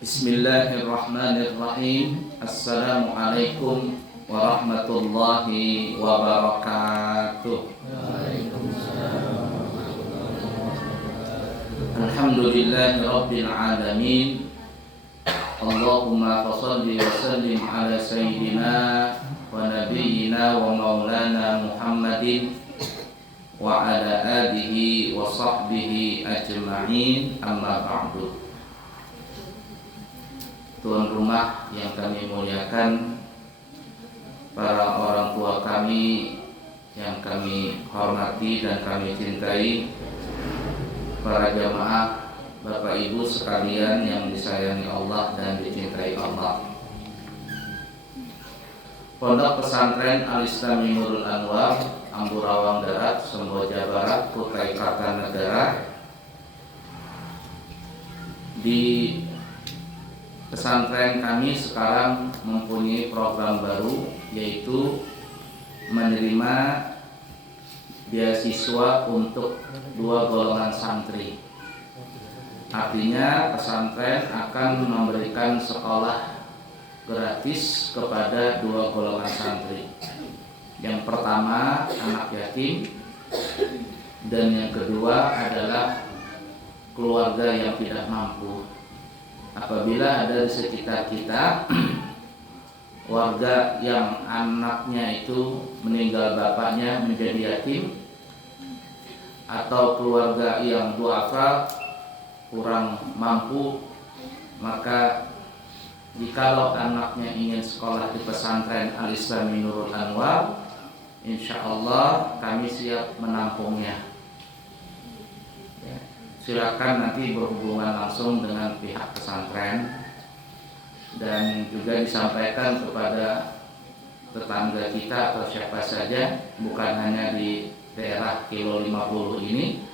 Bismillahirrahmanirrahim. Assalamualaikum warahmatullahi wabarakatuh. Alhamdulillahi rabbil alamin. Allahumma fassalli wa sallim ala sayyidina wa nabiyyina wa maulana Muhammadin wa ala alihi wa sahbihi ajma'in, amma ba'du. Tuan rumah yang kami muliakan, para orang tua kami yang kami hormati dan kami cintai, para jamaah, Bapak Ibu sekalian yang disayangi Allah dan dicintai Allah. Pondok Pesantren Al-Islami Nurul Anwar, Amburawang Darat, Semboja Barat, Kutai Kartanegara. Di pesantren kami sekarang mempunyai program baru, yaitu menerima beasiswa untuk 2 golongan santri. Artinya pesantren akan memberikan sekolah gratis kepada 2 golongan santri. Yang pertama anak yatim, dan yang kedua adalah keluarga yang tidak mampu. Apabila ada di sekitar kita warga yang anaknya itu meninggal bapaknya menjadi yatim, atau keluarga yang duafa kurang mampu, maka jikalau anaknya ingin sekolah di pesantren Al-Islami Nurul Anwar, insya Allah kami siap menampungnya. Silakan nanti berhubungan langsung dengan pihak pesantren, dan juga disampaikan kepada tetangga kita atau siapa saja, bukan hanya di daerah Kilo 50 ini,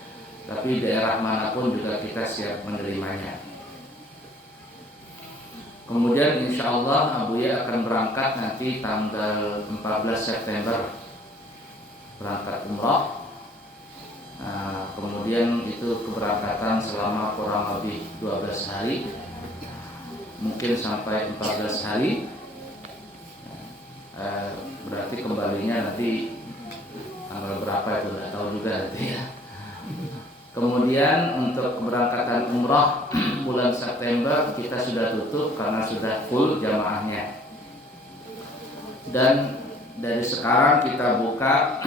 tapi daerah manapun juga kita siap menerimanya. Kemudian insya Allah Abuya akan berangkat nanti tanggal 14 September berangkat umrah. Kemudian itu keberangkatan selama kurang lebih 12 hari, mungkin sampai 14 hari. Berarti kembalinya nanti tanggal berapa itu tidak tahu juga nanti ya. Kemudian untuk keberangkatan umrah bulan September kita sudah tutup karena sudah full jamaahnya. Dan dari sekarang kita buka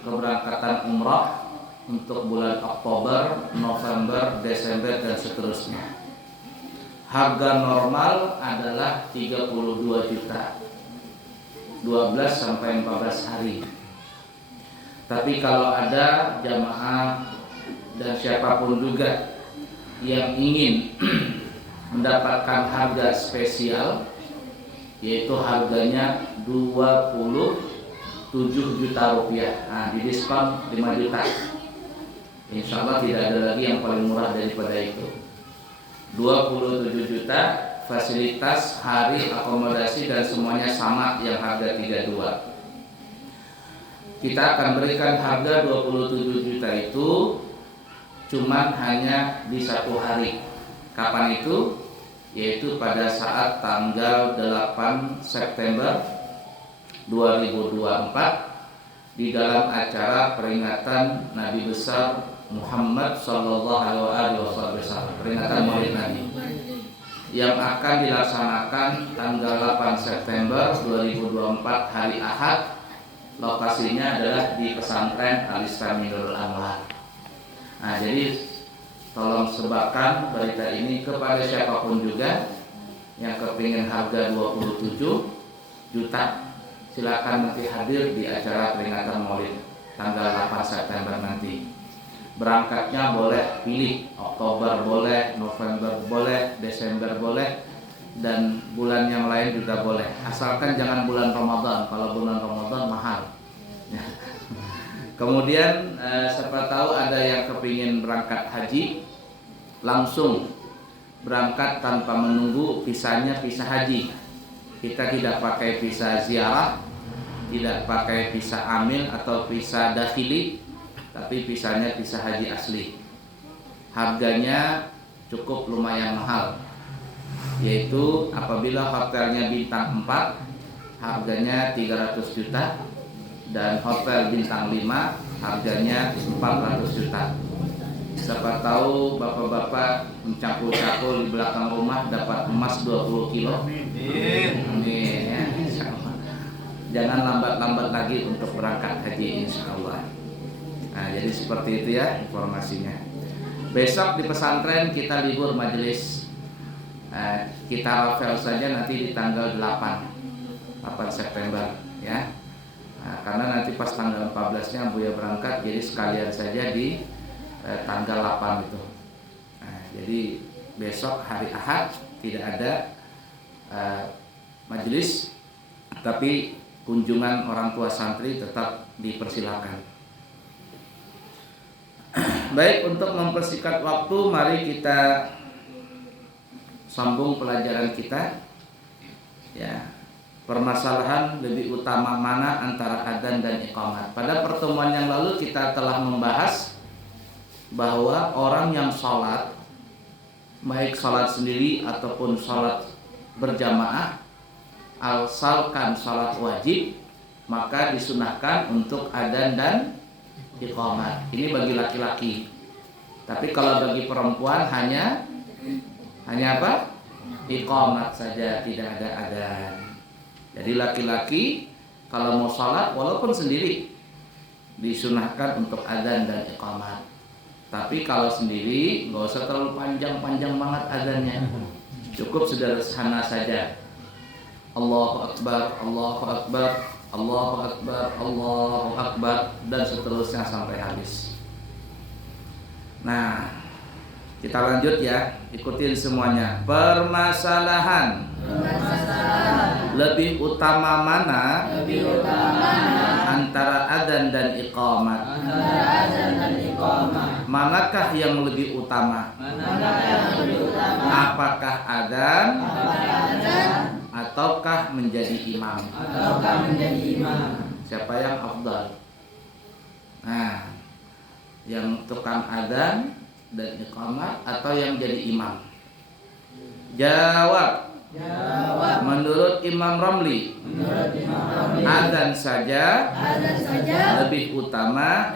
keberangkatan umrah untuk bulan Oktober, November, Desember dan seterusnya. Harga normal adalah 32 juta, 12 sampai 14 hari. Tapi kalau ada jamaah dan siapapun juga yang ingin mendapatkan harga spesial, yaitu harganya 27 juta rupiah, didiskon 5 juta. Insya Allah tidak ada lagi yang paling murah daripada itu. 27 juta, fasilitas, hari, akomodasi dan semuanya sama yang harga 32. Kita akan berikan harga 27 juta itu cuman hanya di 1 hari. Kapan itu? Yaitu pada saat tanggal 8 September 2024 di dalam acara peringatan Nabi besar Muhammad sallallahu alaihi wasallam, peringatan Maulid Nabi, yang akan dilaksanakan tanggal 8 September 2024 hari Ahad. Lokasinya adalah di pesantren Al-Islami Nurul Anwar. Jadi tolong sebarkan berita ini kepada siapapun juga yang kepingin harga 27 juta. Silakan nanti hadir di acara peringatan Maulid tanggal 8 September nanti. Berangkatnya boleh pilih, Oktober boleh, November boleh, Desember boleh, dan bulan yang lain juga boleh. Asalkan jangan bulan Ramadan. Kalau bulan Ramadan mahal. Kemudian siapa tahu ada yang kepingin berangkat haji, langsung berangkat tanpa menunggu visanya visa haji. Kita tidak pakai visa ziarah, tidak pakai visa amil atau visa dakhili, tapi visanya visa haji asli. Harganya cukup lumayan mahal. yaitu apabila hotelnya bintang 4 harganya 300 juta dan hotel bintang 5 harganya 400 juta. Siapa tahu bapak-bapak mencakul-cakul di belakang rumah dapat emas 20 kilo. Amin ya, insyaallah. Jangan lambat-lambat lagi untuk berangkat haji insyaallah. Nah, jadi seperti itu ya informasinya. Besok di pesantren kita libur majelis. Kita raffle saja nanti di tanggal 8 September ya. Nah, karena nanti pas tanggal 14-nya Buya berangkat, jadi sekalian saja di tanggal 8 itu. Nah, jadi besok hari Ahad tidak ada majelis, tapi kunjungan orang tua santri tetap dipersilakan. Baik, untuk mempersingkat waktu, mari kita sambung pelajaran kita. Ya. Permasalahan lebih utama mana antara adzan dan iqamat. Pada pertemuan yang lalu kita telah membahas bahwa orang yang sholat, baik sholat sendiri ataupun sholat berjamaah, asalkan sholat wajib, maka disunahkan untuk adzan dan iqamat. Ini bagi laki-laki. Tapi kalau bagi perempuan hanya apa? Iqamat saja, tidak ada adzan. Jadi laki-laki kalau mau sholat walaupun sendiri disunahkan untuk adzan dan iqamat. Tapi kalau sendiri nggak usah terlalu panjang banget adzannya. Cukup sederhana saja. Allahu Akbar, Allahu Akbar, Allahu Akbar, Allahu Akbar, dan seterusnya sampai habis. Nah, kita lanjut ya, ikutin semuanya. Permasalahan. Lebih utama mana? Antara adzan dan iqamat. Manakah yang lebih utama? Apakah adzan ataukah menjadi imam? Siapa yang afdal? Nah, yang tukang adzan dan iqamat atau yang jadi imam? Jawab. Menurut Imam Ramli, adzan saja lebih utama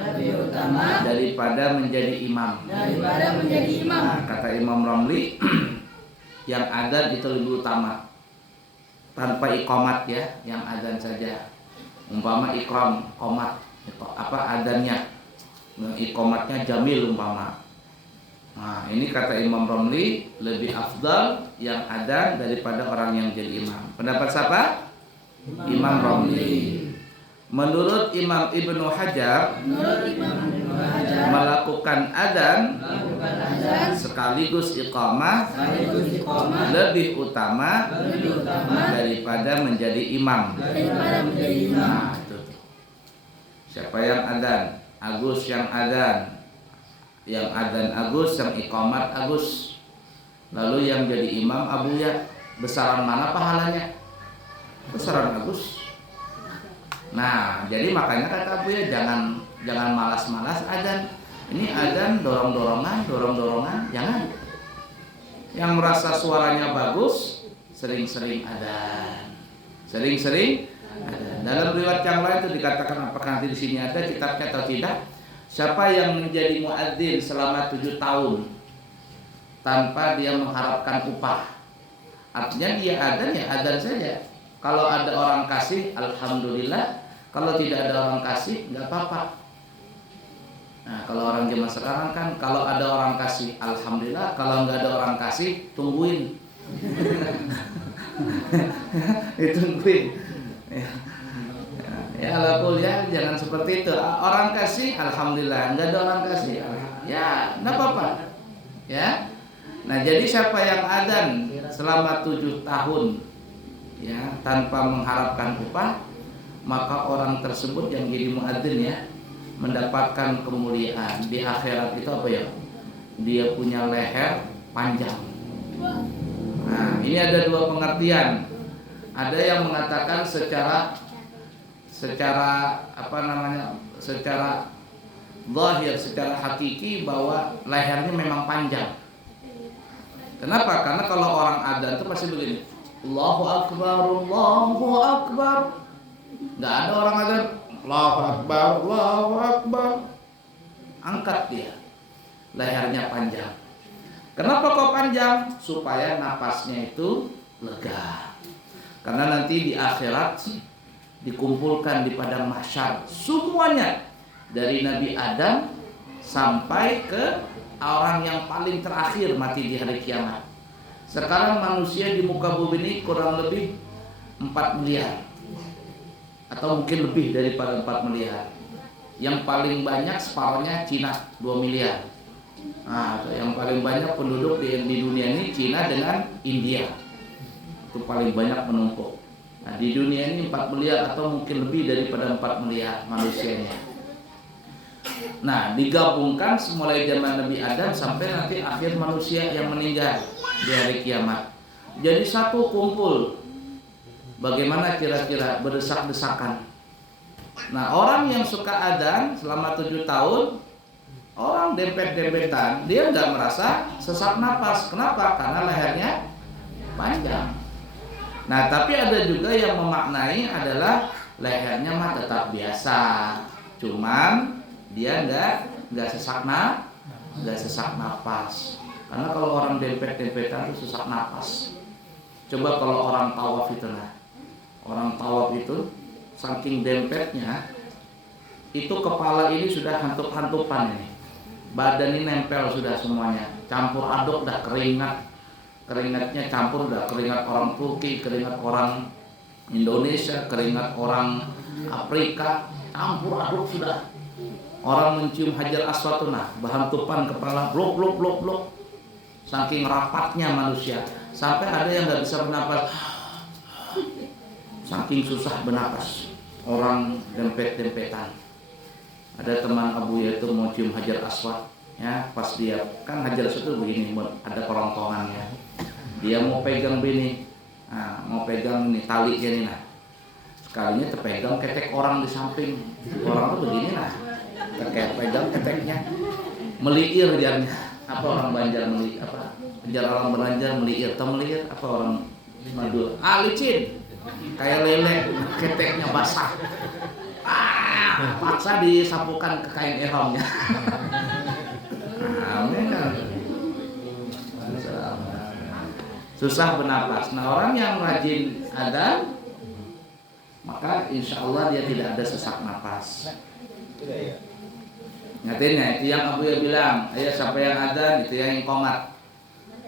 daripada menjadi imam. Nah, kata Imam Ramli, yang adzan itu lebih utama tanpa iqamat ya, yang adzan saja. Umpama ikram, qomat, apa adzannya, iqamatnya jamil umpama. Nah, ini kata Imam Ramli lebih afdal yang adzan daripada orang yang jadi imam. Pendapat siapa? Imam Ramli. Menurut Imam Ibnu Hajar, melakukan adzan sekaligus iqamah lebih utama daripada menjadi imam. Nah, itu. Siapa yang adzan? Agus yang adzan. Yang adzan Agus, yang iqamat Agus. Lalu yang jadi imam Abuya. Besaran mana pahalanya? Besaran Agus. Nah, jadi makanya kata Abuya jangan malas-malas adzan. Ini adzan dorong-dorongan, jangan. Yang merasa suaranya bagus, sering-sering adzan. Sering-sering adzan. Dalam riwayat yang lain itu dikatakan, apakah nanti di sini ada kitabnya atau tidak? Siapa yang menjadi muadzin selama 7 tahun tanpa dia mengharapkan upah, artinya dia adzan ya adzan saja. Kalau ada orang kasih, alhamdulillah. Kalau tidak ada orang kasih, nggak apa-apa. Nah, kalau orang zaman sekarang kan, kalau ada orang kasih, alhamdulillah. Kalau nggak ada orang kasih, tungguin. Ditungguin. Ya alakul ya, jangan seperti itu. Orang kasih, alhamdulillah. Nggak ada orang kasih, ya nggak apa-apa. Ya. Nah, jadi siapa yang adzan selama 7 tahun ya tanpa mengharapkan upah, maka orang tersebut yang jadi muadzin ya mendapatkan kemuliaan di akhirat. Itu apa ya? Dia punya leher panjang. Nah, ini ada 2 pengertian. Ada yang mengatakan secara apa namanya? Secara zahir, secara hakiki bahwa lehernya memang panjang. Kenapa? Karena kalau orang adzan itu pasti begini, Allahu Akbar, Allahu Akbar. Nggak ada orang adzan, Allahu Akbar, Allahu Akbar. Angkat dia, lehernya panjang. Kenapa kok panjang? Supaya napasnya itu lega. Karena nanti di akhirat dikumpulkan di padang mahsyar semuanya, dari Nabi Adam sampai ke orang yang paling terakhir mati di hari kiamat. Sekarang manusia di muka bumi ini kurang lebih 4 miliar atau mungkin lebih daripada 4 miliar. Yang paling banyak separuhnya Cina 2 miliar. Nah, yang paling banyak penduduk di dunia ini Cina dengan India. Itu paling banyak menumpuk. Nah, di dunia ini 4 miliar atau mungkin lebih daripada 4 miliar manusianya. Nah, digabungkan mulai zaman Nabi Adam sampai nanti akhir manusia yang meninggal di hari kiamat. Jadi satu kumpul. Bagaimana kira-kira berdesak-desakan. Nah, orang yang suka adzan selama 7 tahun, orang dempet-dempetan, dia nggak merasa sesak napas. Kenapa? Karena lehernya panjang. Nah, tapi ada juga yang memaknai adalah lehernya mah tetap biasa, cuman dia nggak sesak napas. Karena kalau orang dempet-dempetan itu sesak napas. Coba kalau orang tawaf itu, orang tawaf itu saking dempetnya, itu kepala ini sudah hantup-hantupan ini. Badan ini nempel sudah semuanya, campur aduk dah keringatnya campur dah, keringat orang Turki, keringat orang Indonesia, keringat orang Afrika, campur aduk sudah. Orang mencium Hajar Aswad tuh berhantupan kepala, blok. Saking rapatnya manusia, sampai ada yang nggak bisa bernapas, saking susah bernapas. Orang dempet-dempetan. Ada teman Abu yaitu mau cium Hajar Aswad, ya pas dia kan Hajar Aswad itu begini, ada kerongkongannya. Dia mau pegang begini, mau pegang ini tali gini sekalinya terpegang ketek orang di samping, orang tuh begini pegang keteknya, meliir jarnya. Apa orang Banjar meliir? Apa? Banjar orang Banjar meliir, atau meliir apa orang Madura? Licin, kayak lele, keteknya basah. Paksa disapukan ke kain ihramnya. Susah bernapas. Nah, orang yang rajin adzan, maka insya Allah dia tidak ada sesak napas. Ingatin itu yang Abu ya bilang, ayo siapa yang adzan itu yang qomat.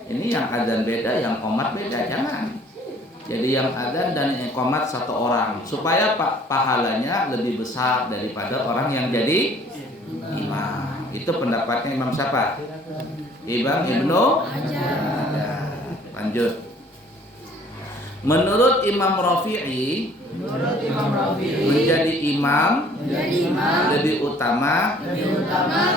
Ini yang adzan beda, yang qomat beda, jangan. Jadi yang adzan dan yang qomat satu orang, supaya pahalanya lebih besar daripada orang yang jadi imam. Itu pendapatnya Imam siapa? Imam Ibnu Hajar. Lanjut. Menurut Imam Rafi'i, menjadi imam lebih utama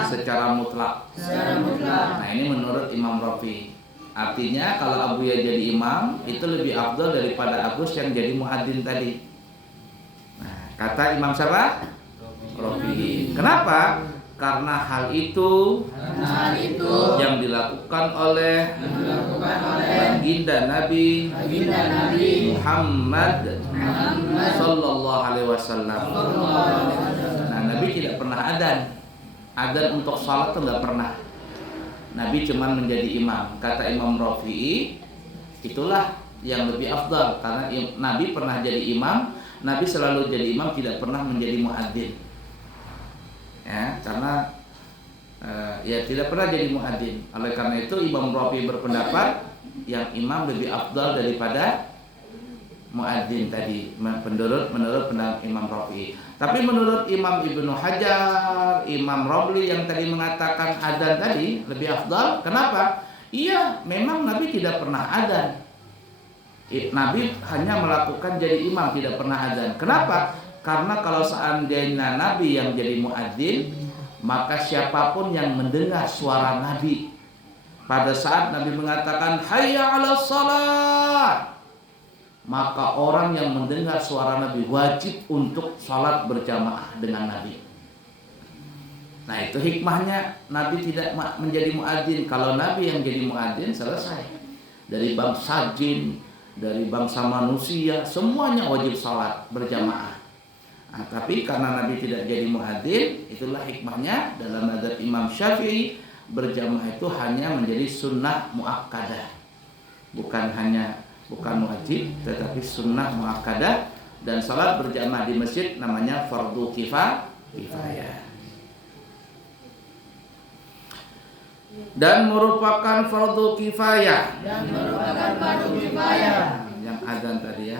secara mutlak. Nah, ini menurut Imam Rafi'i. Artinya kalau Abu ya jadi imam itu lebih afdal daripada Agus yang jadi muadzin tadi. Nah, kata Imam siapa? Rafi'i. Kenapa? Karena hal itu yang dilakukan oleh baginda Nabi Muhammad Sallallahu Alaihi Wasallam. Nah, Nabi tidak pernah adzan untuk salat itu nggak pernah. Nabi cuma menjadi imam. Kata Imam Rafi'i, itulah yang lebih afdal karena Nabi pernah jadi imam. Nabi selalu jadi imam, tidak pernah menjadi muadzin. Ya, karena tidak pernah jadi muadzin. Oleh karena itu Imam Rafi'i berpendapat yang imam lebih afdal daripada muadzin tadi, menurut pendapat Imam Rafi'i. Tapi menurut Imam Ibnu Hajar, Imam Robli yang tadi mengatakan adzan tadi lebih afdal. Kenapa? Iya, memang Nabi tidak pernah adzan. Nabi hanya melakukan jadi imam, tidak pernah adzan. Kenapa? Karena kalau seandainya Nabi yang jadi muadzin, maka siapapun yang mendengar suara Nabi pada saat Nabi mengatakan hayya 'alas shalah, maka orang yang mendengar suara Nabi wajib untuk salat berjamaah dengan Nabi. Nah, itu hikmahnya Nabi tidak menjadi muadzin. Kalau Nabi yang jadi muadzin, selesai. dari bangsa jin, dari bangsa manusia, semuanya wajib salat berjamaah. Nah, tapi karena Nabi tidak jadi muadzin, itulah hikmahnya dalam mazhab Imam Syafi'i berjamaah itu hanya menjadi sunnah muakkadah, bukan wajib, tetapi sunnah muakkadah. Dan salat berjamaah di masjid namanya fardu kifayah. Dan merupakan fardu kifayah. Yang azan tadi ya.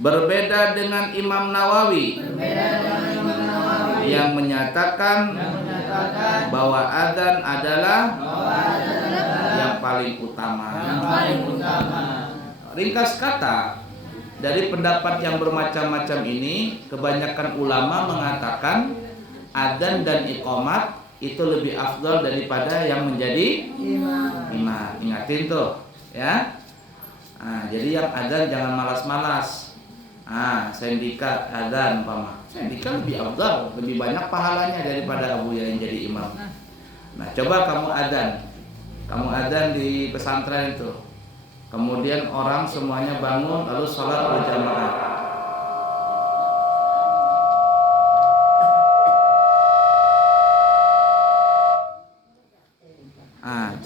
Berbeda dengan Imam Nawawi yang menyatakan bahwa azan adalah yang paling utama. Ringkas kata, dari pendapat yang bermacam-macam ini, kebanyakan ulama mengatakan adzan dan iqamat itu lebih afdal daripada yang menjadi imam. Ingatin tuh, ya. Nah, jadi yang adzan jangan malas-malas. Sendika adzan umpama. Sendika lebih afdal, lebih banyak pahalanya daripada Abu yang jadi imam. Nah, coba kamu adzan di pesantren itu. Kemudian orang semuanya bangun lalu sholat berjamaah.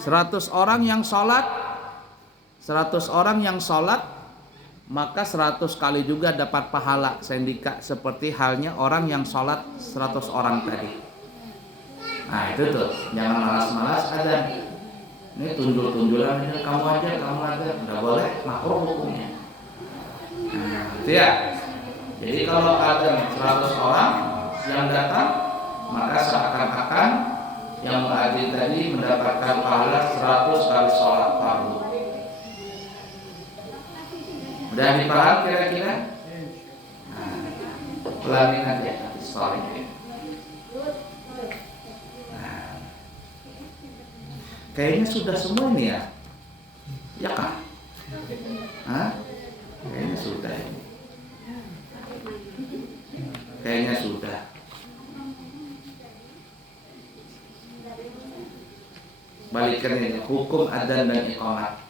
100 orang yang sholat, maka 100 kali juga dapat pahala sendika, seperti halnya orang yang sholat 100 orang tadi. Nah itu tuh, jangan malas-malas adzan. Ini tunjul-tunjulan, kamu aja, nggak boleh, makruh hukumnya. Nah, itu ya. Jadi kalau ada 100 orang yang datang, maka seakan-akan yang muadzin tadi mendapatkan pahala 100 kali sholat fardu. Udah dipaham kira-kira? Nah, ulangin aja nanti story. Kayaknya sudah semua ini ya? Ya kah? Kayaknya sudah ini. Kayaknya sudah. Balikan ini, hukum adzan dan iqamat.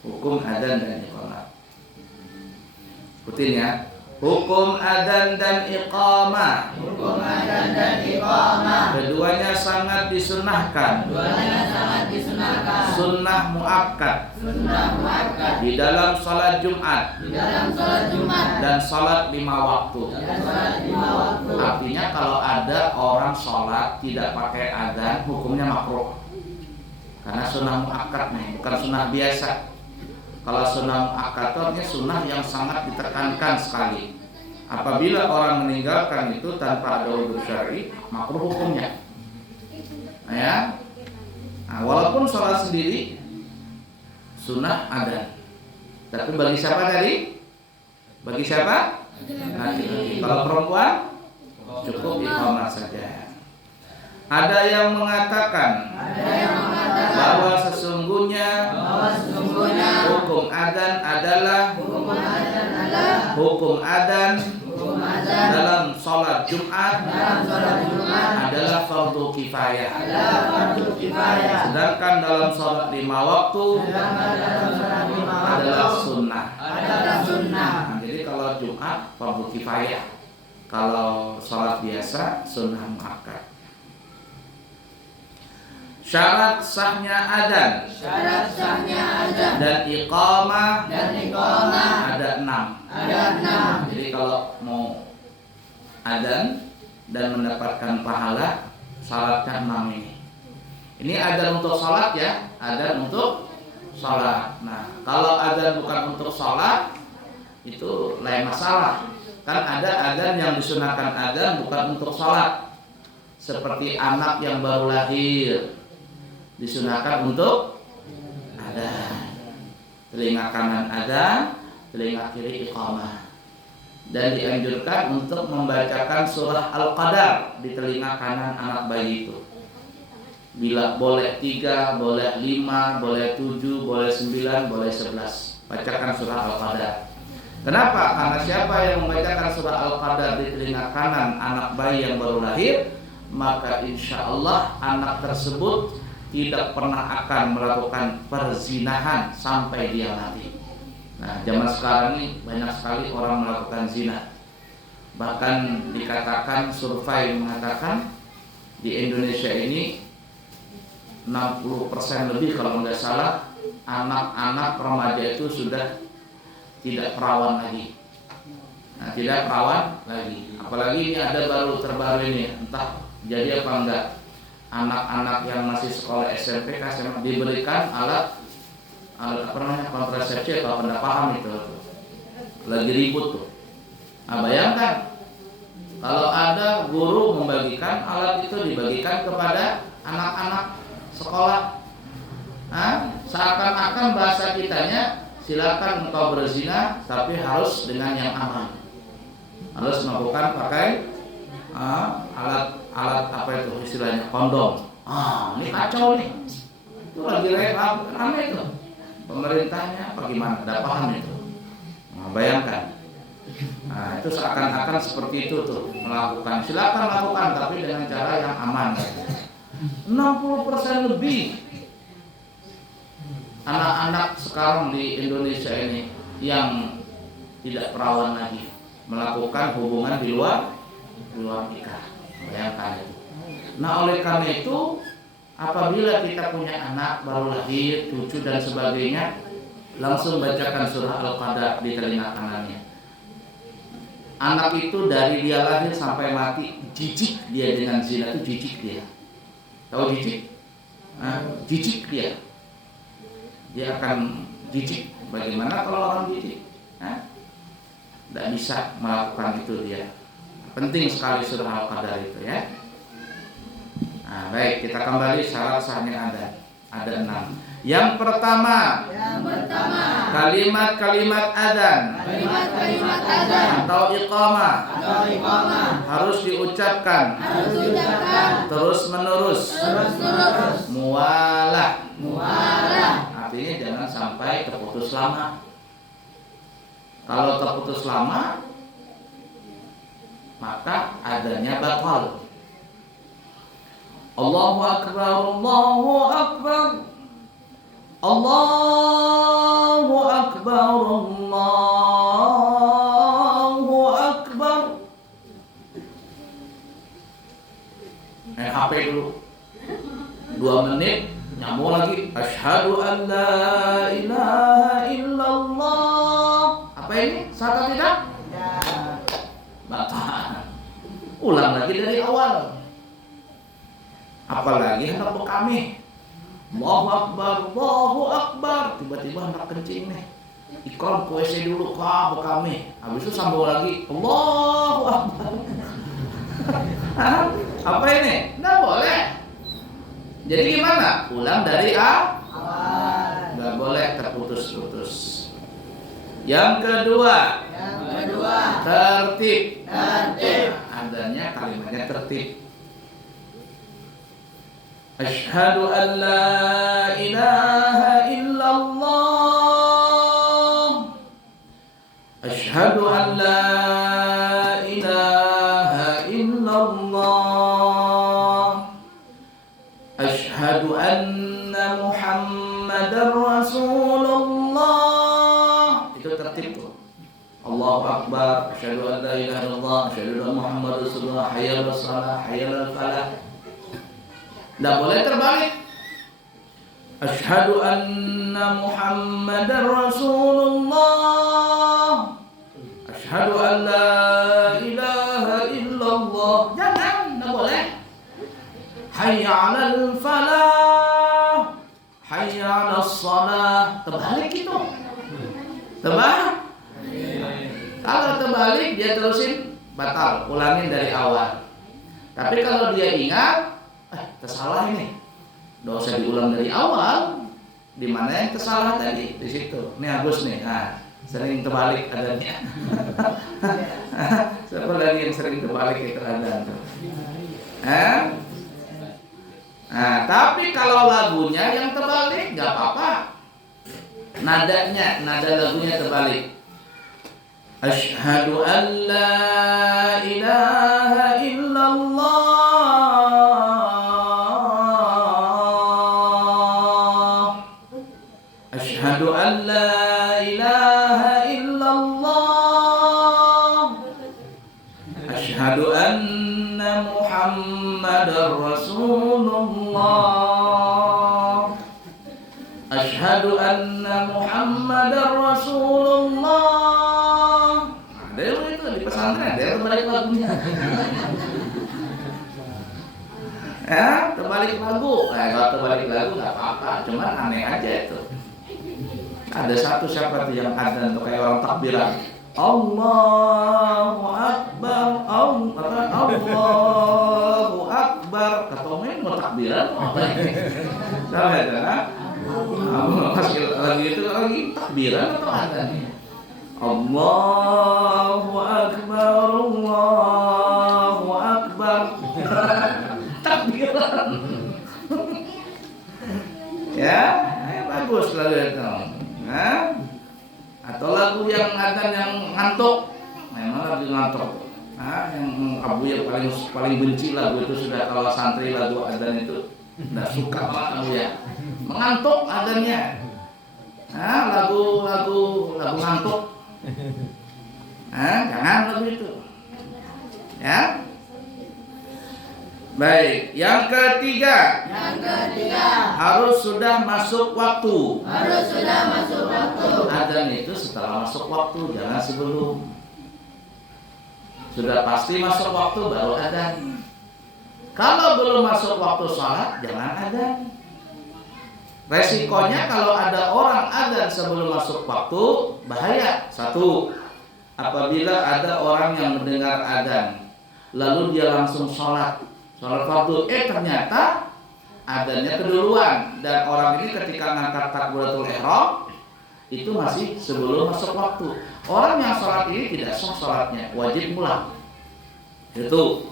Hukum adzan dan iqamat. Ikutin ya. Hukum adzan dan iqamah. Keduanya sangat disunahkan. Sunnah muakkad. Di dalam salat Jumat. Dan salat 5 waktu. Artinya kalau ada orang salat tidak pakai adzan, hukumnya makruh. Karena sunnah muakkad nih, bukan sunnah biasa. Kalau sunnah muakkad itu artinya sunnah yang sangat ditekankan sekali. Apabila orang meninggalkan itu tanpa ada uzur syar'i, makruh hukumnya. Walaupun sholat sendiri sunnah ada. Tapi bagi siapa tadi? Bagi siapa? Laki-laki. Kalau perempuan cukup iqamah saja. Ada yang mengatakan bahwa sesungguhnya hukum adzan adalah hukum adzan dalam sholat Jumat adalah fardu kifayah. Sedangkan dalam sholat 5 waktu adalah sunnah. Nah, jadi kalau Jumat fardu kifayah, kalau sholat biasa sunnah muakkad. Syarat sahnya adzan dan iqamah ada 6. Jadi kalau mau adzan dan mendapatkan pahala, syaratnya 6 ini. Ini adzan untuk salat ya, adzan untuk salat. Nah, kalau adzan bukan untuk salat itu lain masalah. Kan ada adzan yang disunahkan adzan bukan untuk salat. Seperti anak yang baru lahir disunahkan untuk adzan. Telinga kanan adzan, telinga kiri iqamah. Dan dianjurkan untuk membacakan surah Al-Qadar di telinga kanan anak bayi itu. Bila boleh 3, boleh 5, boleh 7, boleh 9, boleh 11. Bacakan surah Al-Qadar. Kenapa? Karena siapa yang membacakan surah Al-Qadar di telinga kanan anak bayi yang baru lahir, maka insya Allah anak tersebut tidak pernah akan melakukan perzinahan sampai dia mati. Nah, zaman sekarang ini banyak sekali orang melakukan zina. Bahkan dikatakan, survei mengatakan di Indonesia ini 60% lebih kalau nggak salah anak-anak remaja itu sudah tidak perawan lagi. Nah, tidak perawan lagi. Apalagi ini ada terbaru ini, entah jadi apa enggak. Anak-anak yang masih sekolah SMP, SMA diberikan alat apa namanya, kontrasepsi atau Anda paham itu. Lagi ribut tuh. Nah, bayangkan kalau ada guru membagikan alat itu, dibagikan kepada anak-anak sekolah. Nah, seakan-akan bahasa kitanya, silakan engkau berzina tapi harus dengan yang aman. Harus melakukan pakai alat apa itu istilahnya, kondom. Ini kacau nih. Itu lagi rame itu. Pemerintahnya apa gimana? Tidak paham itu. Nah, bayangkan. Nah, itu seakan-akan seperti itu tuh, melakukan. Silakan lakukan tapi dengan cara yang aman. 60% lebih anak-anak sekarang di Indonesia ini yang tidak perawan lagi melakukan hubungan di luar nikah. Bayangkan itu. Nah, oleh karena itu, apabila kita punya anak baru lahir, cucu dan sebagainya, langsung bacakan surah Al-Qadar di telinga kanannya. Anak itu dari dia lahir sampai mati, jijik dia dengan zina, itu jijik dia. Tahu jijik? Jijik dia. Dia akan jijik. Bagaimana kalau orang jijik? Tidak bisa melakukan itu dia. Penting sekali surah Al-Qadar itu ya. Nah, baik, kita kembali syarat sahnya ada 6. Yang pertama, kalimat-kalimat adzan atau iqamah harus diucapkan terus menerus. Mualah. Artinya jangan sampai terputus lama. Kalau terputus lama, maka adanya batal. Allahu Akbar, Allahu Akbar, Allahu Akbar, Allahu Akbar. HP dulu 2 menit, nyambung lagi. Asyhadu an la ilaha illallah. Apa ini? Sah atau tidak? Batal. Ulang lagi dari awal. Apalagi hendak bekami. Allahu Akbar, Allahu Akbar. Tiba-tiba hendak kencing nih. Ikon ke WC dulu, bekami. Habis itu sambung lagi. Allahu Akbar. Apa ini? Nggak boleh. Jadi gimana? Ulang dari awal. Nggak boleh terputus-putus. Yang kedua, tertib. Adanya kalimatnya tertib. Asyhadu an la ilaha illallah. Asyhadu an la ilaha illallah. Asyhadu anna Muhammadar Rasulullah. Itu tertib tuh. Allahu Akbar, asyhadu an la ilaha illallah, asyhadu anna Muhammadar Rasulullah, hayya 'alas shalah, hayya 'alal falah. Tidak boleh terbalik. Asyhadu anna Muhammadar Rasulullah. Asyhadu an la ilaha illallah. Jangan, tidak boleh. Hayya 'alal falah, hayya 'alas shalah. Terbalik itu. Terbalik. Kalau terbalik dia terusin, batal, ulangin dari awal. Tapi kalau dia ingat, tersalah ini, nggak usah diulang dari awal. Di mana yang tersalah tadi? Di situ. Ini Agus nih, sering terbalik adanya. Siapa lagi yang sering terbalik itu ada? Tapi kalau lagunya yang terbalik nggak apa-apa. Nada lagunya terbalik. Asyhadu an la ilaha illallah. asyhadu anna Muhammadar Rasulullah. Ada itu di pesantren, ada terbalik lagunya. Ya, terbalik lagu. Kalau terbalik lagu nggak apa-apa, cuman aneh aja itu. Ada satu siapa tuh yang adzan tuh kayak orang takbiran. Allahu Akbar, Allahu Akbar. Katanya mau takbiran apa ini? Salah ya? Lagi itu lagi takbiran atau adzan? Allahu Akbar, Allahu Akbar. Takbiran. Ya, bagus lagu itu. Nah, atau lagu yang adzan yang ngantuk, memang lagu ngantuk. Nah, yang Abu yang paling benci lagu itu sudah kalau santri lagu adzan itu tidak suka banget Abu ya. Mengantuk adzannya. Nah, lagu ngantuk. Nah, jangan lagu itu. Ya. Baik, yang ketiga harus sudah masuk waktu. Adzan itu setelah masuk waktu, jangan sebelum. Sudah pasti masuk waktu baru adzan. Kalau belum masuk waktu sholat, jangan adzan. Resikonya kalau ada orang adzan sebelum masuk waktu, bahaya. Satu, apabila ada orang yang mendengar adzan, lalu dia langsung sholat fardu, ternyata adzannya keduluan, dan orang ini ketika ngangkat takbiratul ihram itu masih sebelum masuk waktu. Orang yang sholat ini tidak sah sholatnya, wajib pulang. Itu.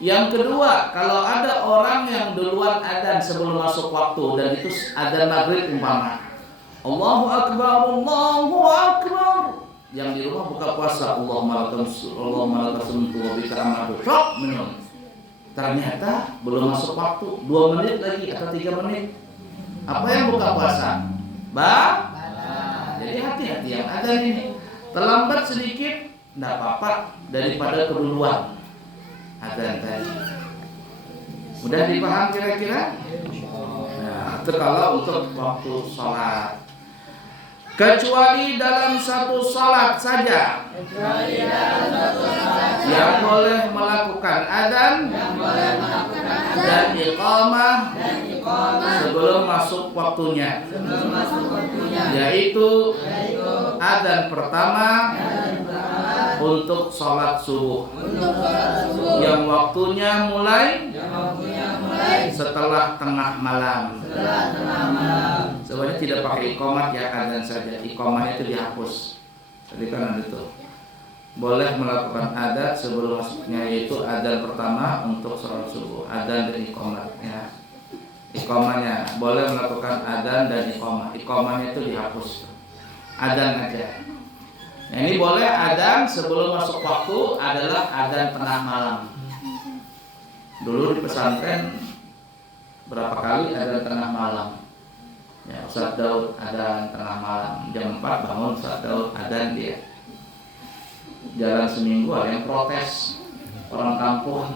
Yang kedua, kalau ada orang yang duluan adzan sebelum masuk waktu, dan itu adzan maghrib umpama, Allahu Akbar, Allahu Akbar. Yang di rumah buka puasa, Allahumma lakasumtu wa bika amadu, sok minum. Ternyata belum masuk waktu, 2 menit lagi atau 3 menit. Apa yang buka puasa? Jadi hati-hati yang ada ini. Terlambat sedikit, tidak apa-apa daripada keduluan adzan tadi. Mudah dipaham kira-kira? Nah, itu kalau untuk waktu sholat. Kecuali dalam satu sholat saja yang boleh melakukan adzan dan iqamah sebelum masuk waktunya, yaitu adzan pertama untuk sholat subuh yang waktunya mulai setelah tengah malam. Sebenarnya tidak pakai iqamah ya, adzan saja. Iqamahnya itu dihapus. Tadi kan ada itu. Boleh melakukan adzan sebelum masuknya, yaitu adzan pertama untuk sholat subuh, adzan dan iqamah ya. Iqamahnya boleh melakukan adzan dan iqamah. Iqamahnya itu dihapus. Adzan aja. Nah, ini boleh adzan sebelum masuk waktu adalah adzan tengah malam. Dulu di pesantren berapa kali adzan tengah malam. Ya, Ustaz Daud adzan tengah malam jam 4 bangun, Ustaz Daud adzan dia. Jalan seminggu ada yang protes, orang kampung.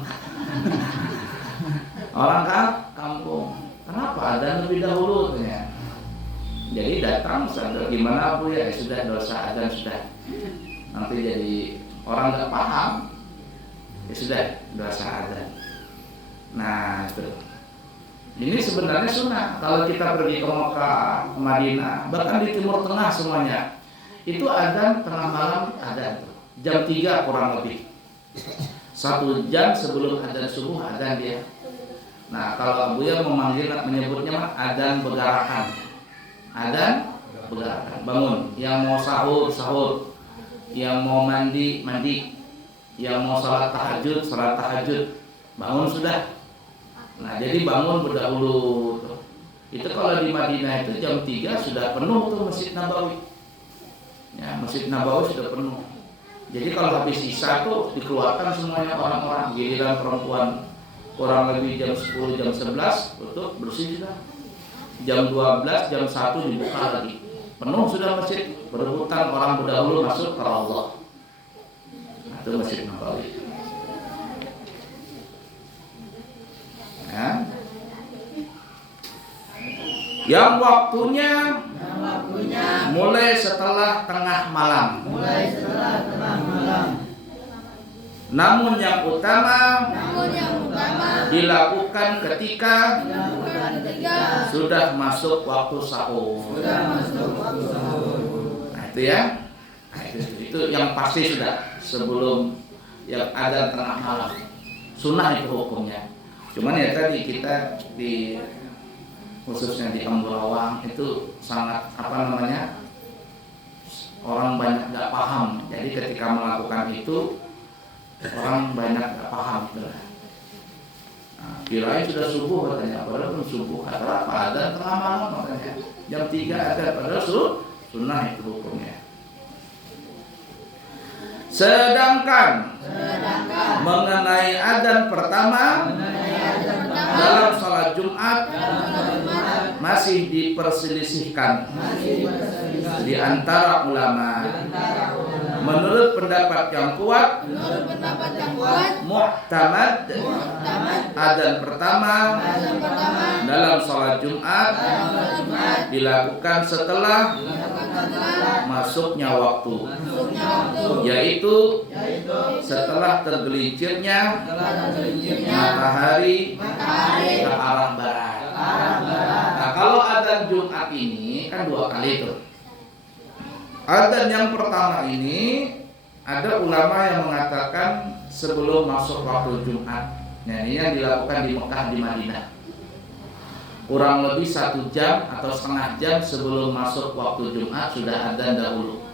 Orang kampung, kenapa adzan lebih dahulu katanya. Jadi datang, Ustaz Daud gimana Bu ya, sudah dosa adzan sudah. Nanti jadi orang nggak paham. Ya sudah dosa adzan. Nah, itu. Ini sebenarnya sunnah. Kalau kita pergi ke Mekah, ke Madinah, bahkan di Timur Tengah semuanya, itu adzan tengah malam ada tuh. Jam 3 kurang lebih. 1 jam sebelum adzan subuh adzan dia. Nah, kalau Abu ya menyebutnya adzan begarakan. Adzan begarakan. Bangun. Yang mau sahur, sahur. Yang mau mandi, mandi. Yang mau salat tahajud, salat tahajud. Bangun sudah. Nah, jadi bangun berdahulu tuh. Itu kalau di Madinah itu jam 3 sudah penuh tuh Masjid Nabawi. Ya, Masjid Nabawi sudah penuh. Jadi kalau habis isya tuh dikeluarkan semuanya orang-orang, giliran perempuan kurang lebih jam 10, jam 11 tutup bersih sudah. Jam 12, jam 1 dibuka lagi. Penuh sudah masjid, berebutan orang berdahulu masuk ke Allah. Nah, itu Masjid Nabawi. Ya. Yang waktunya mulai setelah tengah malam. Namun yang utama dilakukan ketika sudah masuk waktu sahur. Nah itu ya. Nah, itu yang pasti sudah sebelum yang ada tengah malam. Sunnah itu hukumnya. Cuman ya tadi kita di khususnya di Temburawang itu sangat orang banyak nggak paham. Jadi ketika melakukan itu orang banyak nggak paham gitu. Nah, kirain sudah subuh katanya, padahal belum subuh. Kata apa? Ada tengah malam katanya. Jam 3 ada, padahal sunnah itu hukumnya. Sedangkan mengenai adzan pertama dalam salat Jumat masih diperselisihkan di antara ulama. Menurut pendapat yang kuat, muhtamad adzan pertama dalam salat Jumat dilakukan setelah masuknya waktu, yaitu setelah tergelincirnya matahari ke arah barat. Nah, kalau adzan Jumat ini kan 2 kali tuh. Adzan yang pertama ini ada ulama yang mengatakan sebelum masuk waktu Jumat. Nah, ini yang dilakukan di Mekah, di Madinah. Kurang lebih 1 jam atau setengah jam sebelum masuk waktu Jumat sudah adzan dahulu.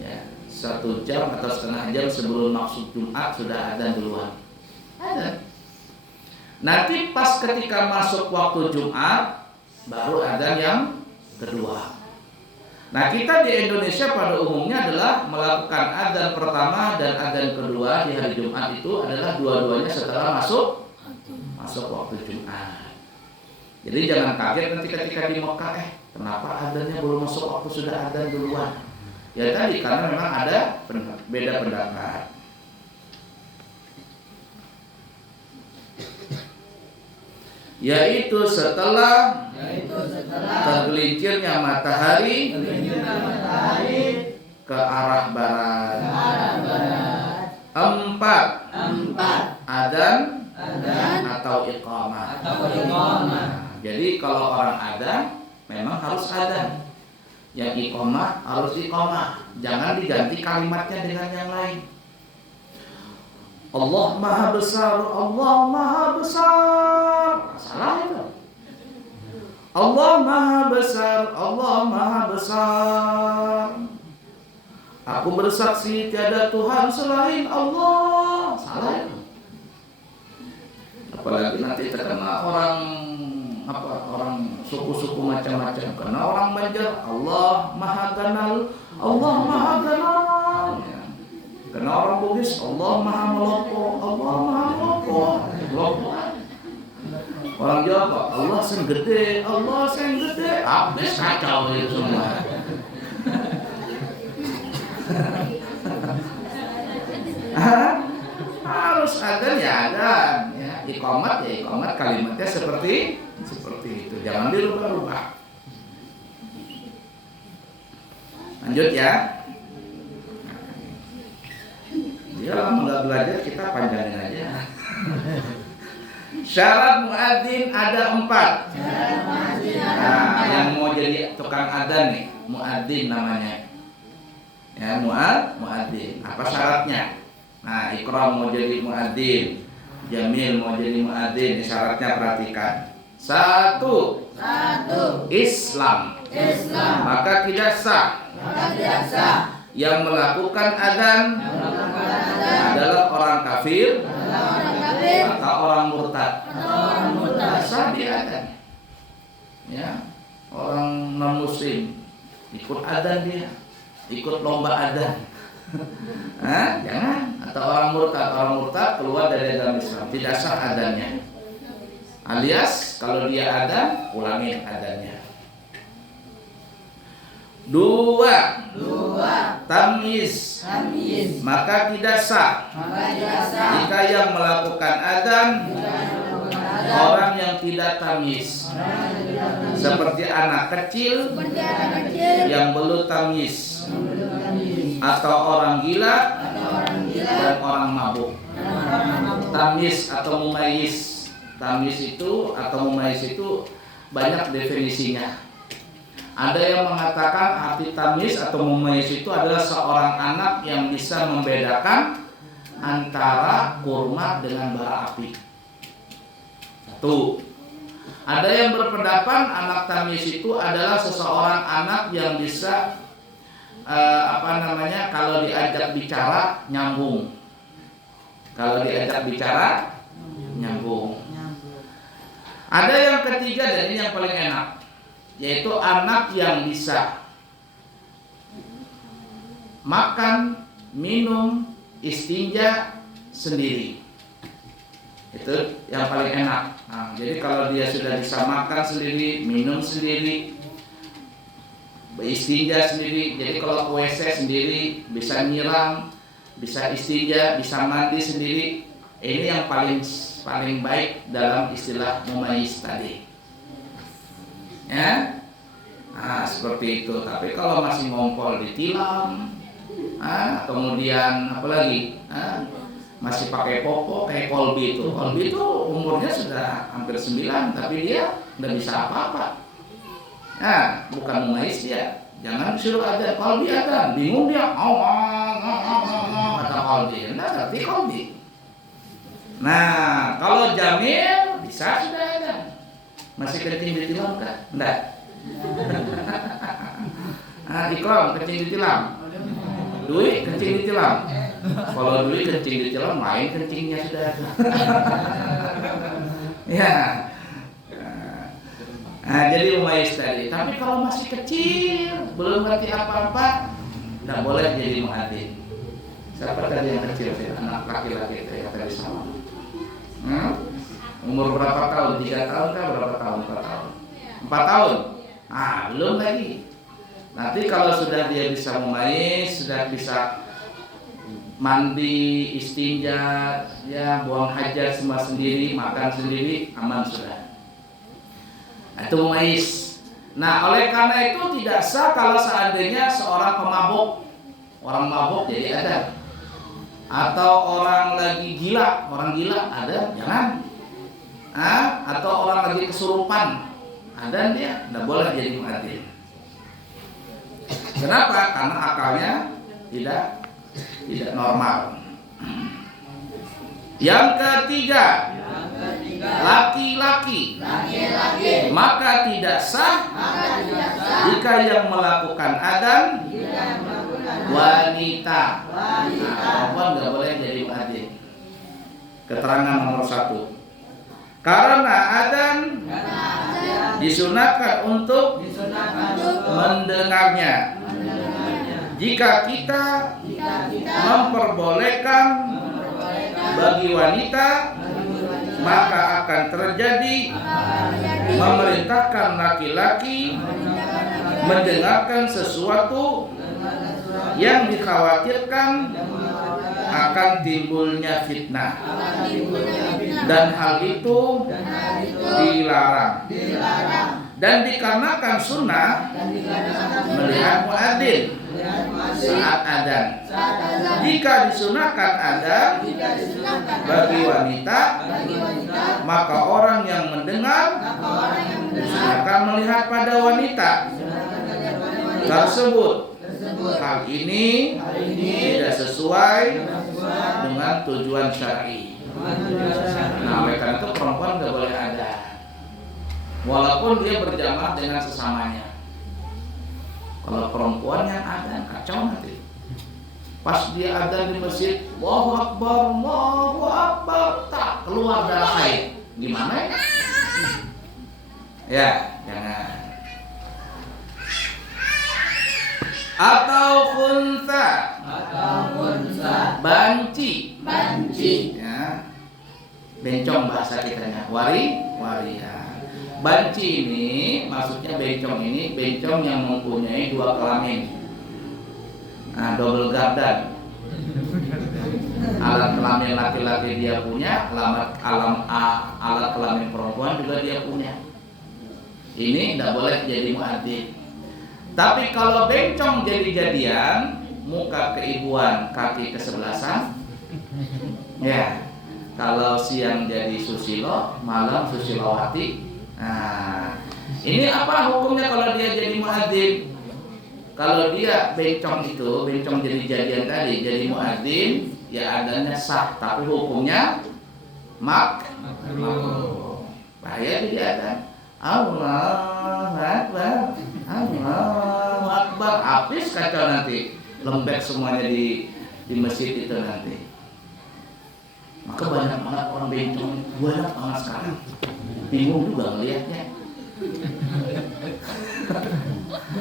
Ya, 1 jam atau setengah jam sebelum masuk Jumat sudah adzan duluan. Adzan. Nanti pas ketika masuk waktu Jumat baru adzan yang kedua. Nah, kita di Indonesia pada umumnya adalah melakukan adzan pertama dan adzan kedua di hari Jumat itu adalah dua-duanya setelah masuk waktu Jumat. Jadi jangan kaget nanti ketika di Mekah, kenapa adzannya belum masuk waktu sudah adzan duluan? Ya tadi karena memang ada beda pendapat. Yaitu setelah tergelincirnya matahari ke arah barat. 4 adzan atau iqamah. Jadi kalau orang adzan memang harus adzan. Yang iqamah harus iqamah. Jangan diganti kalimatnya dengan yang lain. Allah Maha Besar, Allah Maha Besar. Salah itu. Allah Maha Besar, Allah Maha Besar. Aku bersaksi tiada Tuhan selain Allah. Salah itu. Apalagi nanti terkena orang suku-suku macam-macam. Karena orang Banjar, Allah Maha Ganal, Allah Maha Ganal. Ya. Karena orang Bugis, Allah Maha Melopo, Allah Maha Melopo. Orang Jawa, Allah sing gede, Allah sing gede. Habis kacau itu semua. Harus adzan ya adzan, ya. Iqamat ya iqamat, kalimatnya seperti itu. Jangan dirubah-rubah. Lanjut ya. Dia lama nggak belajar, kita panjangin aja. Syarat muadzin ada 4. Nah, yang mau jadi tukang adzan nih, muadzin namanya. Ya, muadzin. Apa syaratnya? Nah, Ikram mau jadi muadzin, Jamil mau jadi muadzin. Syaratnya perhatikan. 1. Islam. Maka tidak sah. Yang melakukan adzan adalah orang kafir atau orang murtad. Sah dia adzan. Ya, orang non muslim ikut adzan dia, ikut lomba adzan. Jangan. Atau orang murtad keluar dari agama Islam, tidak sah adzannya. Alias kalau dia adzan, ulangin adzannya. 2. Tamyiz. Maka tidak sah jika yang melakukan adzan orang yang tidak tamis, seperti anak kecil yang belum tamis, atau orang gila dan orang mabuk. Tamis atau mumayyiz, tamis itu atau mumayyiz itu banyak definisinya. Ada yang mengatakan arti tamis atau mumayyiz itu adalah seorang anak yang bisa membedakan antara kurma dengan bara api. Satu. Ada yang berpendapat anak tamis itu adalah seseorang anak yang bisa kalau diajak bicara nyambung. Kalau diajak bicara nyambung. Ada yang ketiga dan ini yang paling enak, yaitu anak yang bisa makan, minum, istinja sendiri. Itu yang paling enak. Nah, jadi kalau dia sudah bisa makan sendiri, minum sendiri, istinja sendiri, jadi kalau ke WC sendiri, bisa nyiram, bisa istinja, bisa mandi sendiri, ini yang paling baik dalam istilah mumayyiz tadi. Ya, nah seperti itu. Tapi kalau masih ngompol ditilam, kemudian apalagi masih pakai popok kayak Kolbi itu umurnya sudah hampir 9 tapi dia udah bisa apa-apa. Nah, bukan mumayyiz dia. Jangan suruh ada Kolbi ada, bingung dia. Kata Kolbi, enggak ngerti Kolbi. Nah, kalau Jamil bisa sudah ada. Masih kencing ditilam kan? Enggak. Ikram kencing ditilam. Dwi kencing ditilam. Kalau Dwi kencing ditilam lain kencingnya sudah ada. Ya. Nah, jadi mumayyiz tadi. Tapi kalau masih kecil, belum ngerti apa-apa, tidak boleh jadi muadzin. Siapa tadi yang kecil? Anak laki-laki itu yang tadi sama. Umur berapa tahun? 3 tahun kah? Berapa tahun? 4 tahun? 4 tahun? Belum lagi. Nanti kalau sudah dia bisa mumayyiz, sudah bisa mandi, istinja, ya buang hajat semua sendiri, makan sendiri, aman sudah. Itu mumayyiz. Nah, oleh karena itu tidak sah kalau seandainya seorang pemabuk, orang mabuk jadi ada, atau orang lagi gila, orang gila ada, jangan. Atau orang lagi kesurupan, ada dia, tidak boleh jadi muadzin. Kenapa? Karena akalnya tidak normal. Yang ketiga, laki-laki, maka tidak sah jika yang melakukan adzan wanita. Perempuan nggak boleh jadi muadzin. Keterangan nomor 1. Karena adzan disunahkan untuk mendengarnya. Jika kita memperbolehkan bagi wanita, maka akan terjadi memerintahkan laki-laki mendengarkan sesuatu yang dikhawatirkan akan timbulnya fitnah, dan hal itu dilarang. Dan dikarenakan sunnah melihat muadzin saat adzan. Jika disunahkan adzan bagi wanita, maka orang yang mendengar disunahkan melihat pada wanita tersebut. Hal ini tidak sesuai dengan tujuan syar'i. Nah, oleh karena itu perempuan tidak boleh ada, walaupun dia berjamaah dengan sesamanya. Kalau perempuan yang ada kacau nanti. Pas dia ada di masjid, Allahu Akbar, tak keluar darah haid. Gimana ya? Ya, jangan. Atau khunsa, banci, ya. Bencong bahasa kitanya, wari ya. Banci ini maksudnya bencong ini bencong yang mempunyai 2 kelamin, double gardan. Alat kelamin laki-laki dia punya, alat kelamin perempuan juga dia punya. Ini tidak boleh jadi muadzin. Tapi kalau bencong jadi-jadian, muka keibuan, kaki kesebelasan, ya. Kalau siang jadi susilo, malam susilowati. Nah, ini apa hukumnya kalau dia jadi muadzin? Kalau dia bencong itu, bencong jadi-jadian tadi, jadi muadzin, ya adanya sah, tapi hukumnya makruh. Bahaya dia kan. Allahu Akbar, Allahu Akbar, habis kacau nanti, lembek semuanya di masjid itu nanti. Maka banyak banget orang bencong, banyak banget sekarang. Bingung juga ngelihatnya.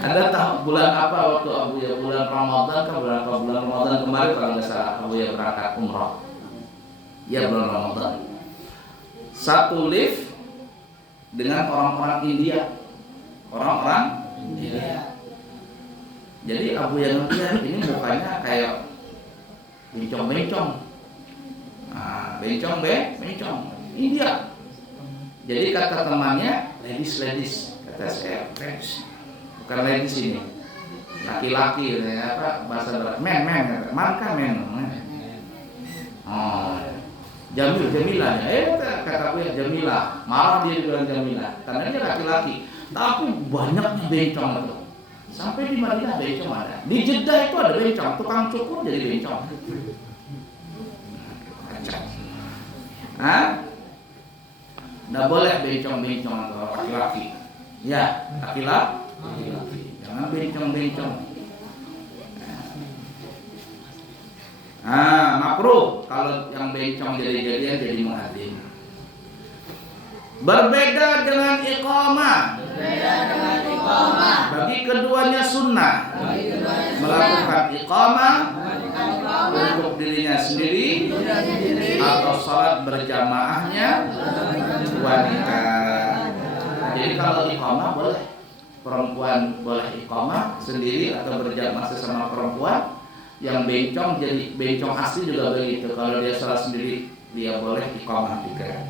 Ada tahu bulan apa waktu Abu ya, bulan Ramadan kan, bulan Ramadan kemarin kalau nggak salah Abu ya berangkat umrah. Ya bulan Ramadan. Satu lift dengan orang-orang India. Orang-orang India. Jadi Abu yang ngelihat ini mukanya kayak bencong-bencong. Nah, bencong India. Jadi kata temannya ladies, kata saya ladies. Bukan ladies ini, laki-laki, apa bahasa Barat, men, man kan men. Oh, Jamilah, kata aku ya Jamilah, marah dia bilang Jamilah, karena dia laki-laki. Tapi banyaknya bencong itu. Sampai di Madinah bencong ada, di Jeddah itu ada bencong, tukang cukur jadi bencong. Hah? Nggak boleh bencong-bencong atau laki-laki. Ya, laki-laki. Jangan bencong-bencong. Makruh kalau yang bencong jadi-jadian jadi muadzin. Berbeda dengan iqamah. Bagi keduanya sunnah. Melakukan iqamah untuk dirinya sendiri atau salat berjamaahnya wanita. Jadi kalau iqamah boleh, perempuan boleh iqamah sendiri atau berjamaah sesama perempuan. Yang bencong jadi bencong asli juga begitu. Kalau dia salat sendiri dia boleh iqamah juga.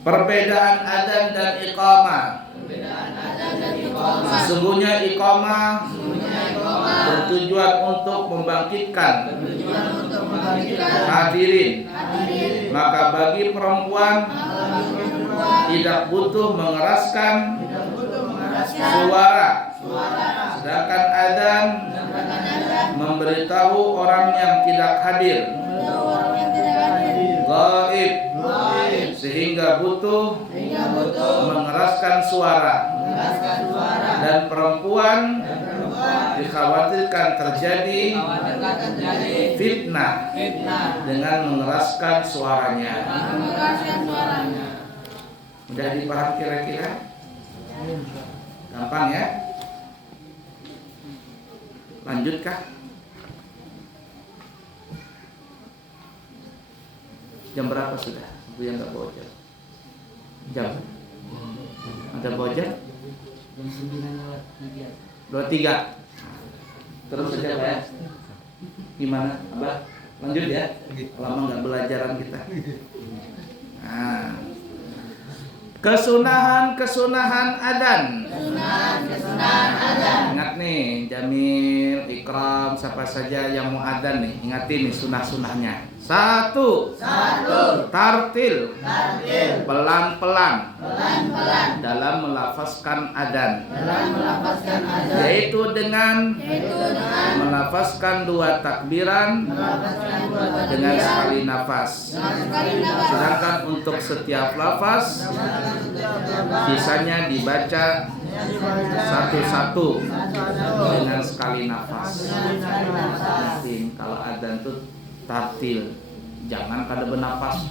Perbedaan adzan dan iqamah. Sesungguhnya iqamah bertujuan untuk membangkitkan hadirin. Maka bagi perempuan tidak butuh mengeraskan suara. Sedangkan adzan memberitahu orang yang tidak hadir, gaib, sehingga butuh mengeraskan suara. Dan perempuan dikhawatirkan terjadi fitnah dengan mengeraskan suaranya. Mudah dipahami kira-kira? Gampang ya? Lanjutkah? Jam berapa sudah? Bu yang nggak bawa jam? Jam? Ada bawa jam? Jam 9:23. Terus saja Pak ya. Gimana? Abah? Lanjut ya? Lama nggak belajaran kita. Nah. Kesunahan adzan. Ingat nih, Jamil, Ikram, siapa saja yang mau adzan nih, ingatin nih sunah-sunahnya. Satu. Tartil. Pelan-pelan. Dalam melafazkan adzan. Yaitu dengan melafazkan 2 takbiran dengan sekali nafas. Sedangkan untuk setiap lafaz sisanya dibaca satu-satu dengan sekali nafas. Kalau adzan itu tartil, jangan kada bernafas.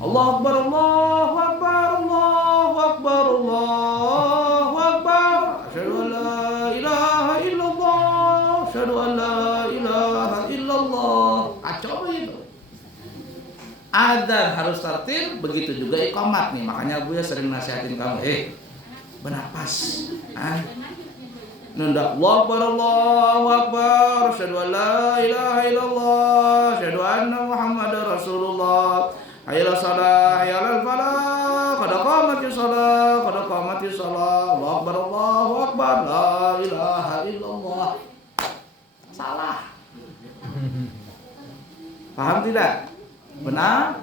Allahu Akbar, Allahu Akbar, Allahu Akbar, Allahu Akbar. Asyhadu an la ilaha illallah, asyhadu an la ilaha illallah. Kacau itu. Adzan harus tartil, begitu juga iqamat nih. Makanya gue sering nasihatin kamu, bernafas. Nunda Allahu Akbar, asyhadu an la ilaha illallah, asyhadu anna Muhammadar Rasulullah. Hayya 'alas shalah, hayya 'alal falah, qad qamatis shalah, qad qamatis shalah. Allahu Akbar, la ilaha illallah. Salah. Paham tidak? Benar?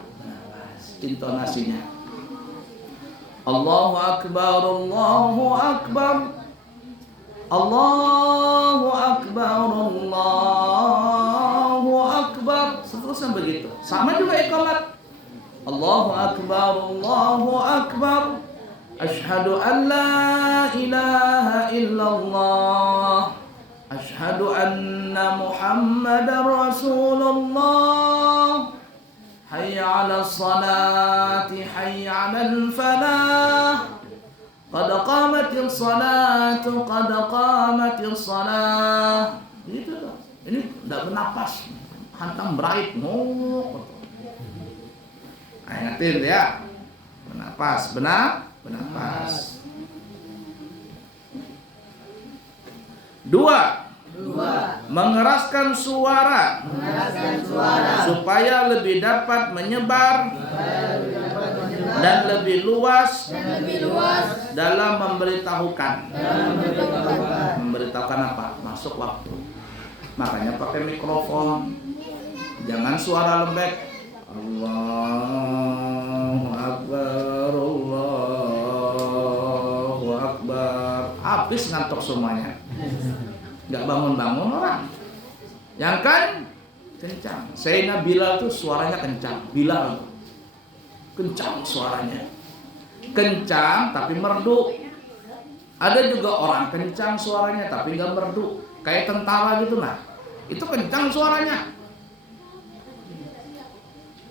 Intonasinya. Allahu Akbar, Allahu Akbar. Allahu Akbar, Allahu Akbar. Seterusnya begitu. Sama juga iqamat. Allahu Akbar, Allahu Akbar. Asyhadu an la ilaha illallah. Asyhadu anna Muhammadar Rasulullah. Hayya 'alas salati, hayya 'alal falah. Qad qamatis salatu, qad qamatis salah. Gitu tuh. Ini enggak bernapas, hantam berait ngok. Ingatin ya. Bernapas, bernapas. 2. Mengeraskan suara supaya lebih dapat menyebar dan lebih luas dalam memberitahukan. Memberitahukan apa? Masuk waktu. Makanya pakai mikrofon. Jangan suara lembek. Allahu Akbar, Allahu Akbar. Habis ngantuk semuanya. Nggak bangun-bangun orang. Yang kan kencang. Sayyidina Bilal tuh suaranya kencang. Bilal kencang suaranya. Kencang tapi merdu. Ada juga orang kencang suaranya tapi nggak merdu. Kayak tentara gitu nah. Itu kencang suaranya.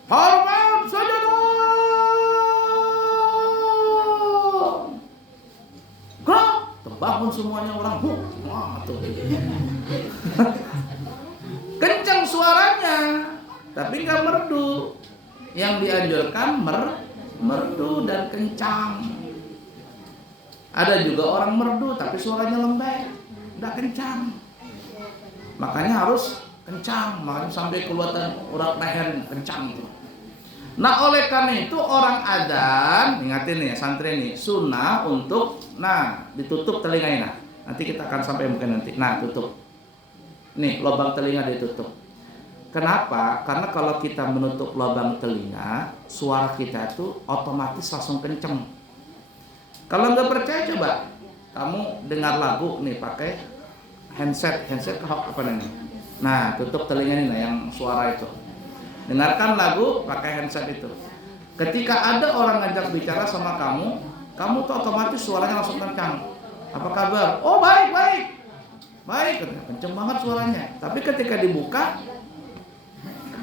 Hormat sajadah. Gerak. Terbangun semuanya orang. Wah, tuh. Kencang suaranya tapi nggak merdu. Yang dianjurkan merdu dan kencang. Ada juga orang merdu tapi suaranya lembek, nggak kencang. Makanya harus kencang, makanya sampai keluar urat leher kencang itu. Nah oleh karena itu orang adzan, ingatin nih santri nih, sunnah untuk ditutup telinganya. Nanti kita akan sampai mungkin nanti. Nah tutup. Nih lubang telinga ditutup. Kenapa? Karena kalau kita menutup lubang telinga, suara kita itu otomatis langsung kenceng. Kalau nggak percaya coba, kamu dengar lagu nih pakai handset apa namanya? Nah, tutup telinga ini yang suara itu. Dengarkan lagu pakai handset itu. Ketika ada orang ngajak bicara sama kamu tuh otomatis suaranya langsung kencang. Apa kabar? Oh baik, kenceng banget suaranya. Tapi ketika dibuka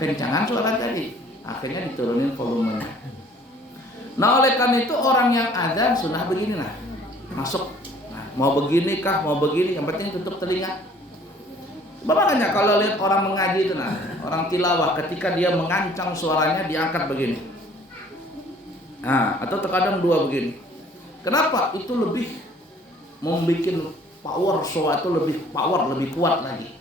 kencangan suara tadi, akhirnya diturunin volumenya. Nah oleh karena itu orang yang adzan sunnah begini nah, masuk. Nah, mau begini kah, mau begini, yang penting tutup telinga. Makanya kalau lihat orang mengaji itu nah, orang tilawah ketika dia mengancang suaranya diangkat begini. Nah, atau terkadang dua begini. Kenapa? Itu lebih membuat power suara itu lebih power, lebih kuat lagi.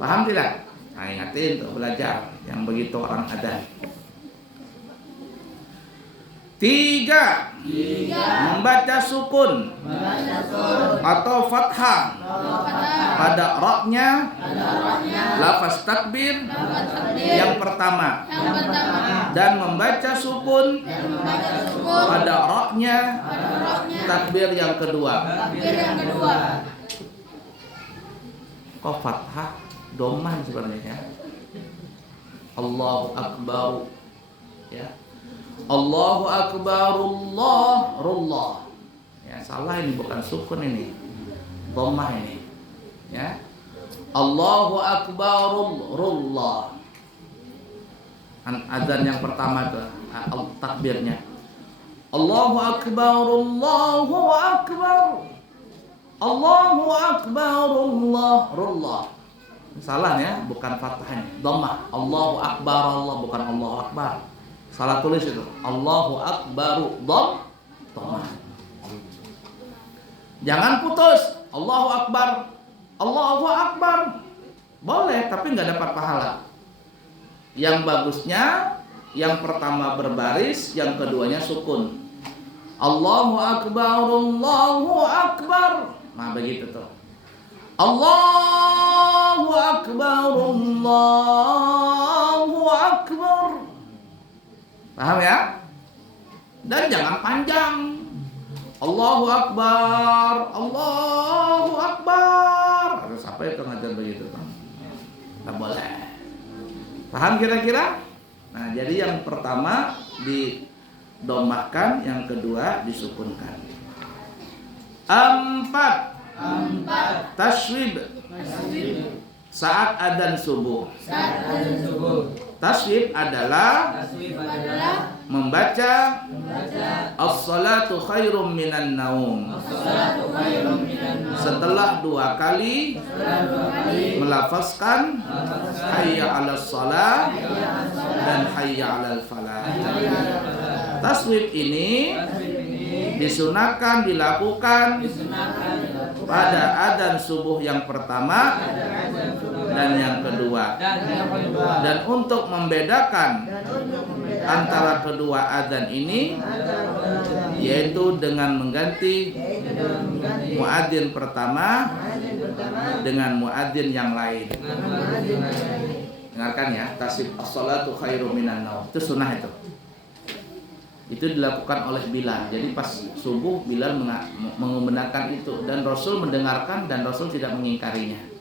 Paham tidak? Nah, ingatin tuh belajar yang begitu orang adzan. 3. Membaca sukun atau fathah pada ra-nya lafaz takbir yang pertama dan membaca sukun pada ra-nya takbir yang kedua. Kok fathah doman sebenarnya. Allahu Akbar ya. Allahu Akbar, Allah. Ya, salah ini bukan sukun ini. Dhammah ini. Ya. Allahu Akbar, Allah. Azan yang pertama tuh takbirnya. Allahu Akbar, Allahu Akbar. Allahu Akbar, Allah. Salah ya, bukan fathahnya. Dhammah. Allahu Akbar, Allah bukan Allahu Akbar. Salah tulis itu. Allahu Akbaru dhammah. Jangan putus. Allahu Akbar, Allahu Akbar. Boleh, tapi nggak dapat pahala. Yang bagusnya yang pertama berbaris, yang keduanya sukun. Allahu Akbar, Allahu Akbar. Nah begitu tuh. Allahu Akbar, Allahu Akbar. Paham ya? Dan jangan panjang. Allahu Akbar, Allahu Akbar. Harus apa itu ngajar begitu kan? Tidak boleh. Paham kira-kira? Nah, jadi yang pertama didomahkan, yang kedua disukunkan. 4. Taswib. Saat adzan subuh. Taswib adalah membaca as-salatu khairum minan naum. Setelah 2 kali melafazkan hayya 'alas shalah dan hayya 'alal falah. Taswib ini disunahkan dilakukan pada adzan subuh yang pertama dan yang kedua. Dan untuk membedakan antara kedua adzan ini, yaitu dengan mengganti muadzin pertama dengan muadzin yang lain. Dengarkan ya, tasbih as-salatu khairum minan naum. Itu sunnah itu. Itu dilakukan oleh Bilal. Jadi pas subuh Bilal mengumandangkan itu dan Rasul mendengarkan dan Rasul tidak mengingkarinya.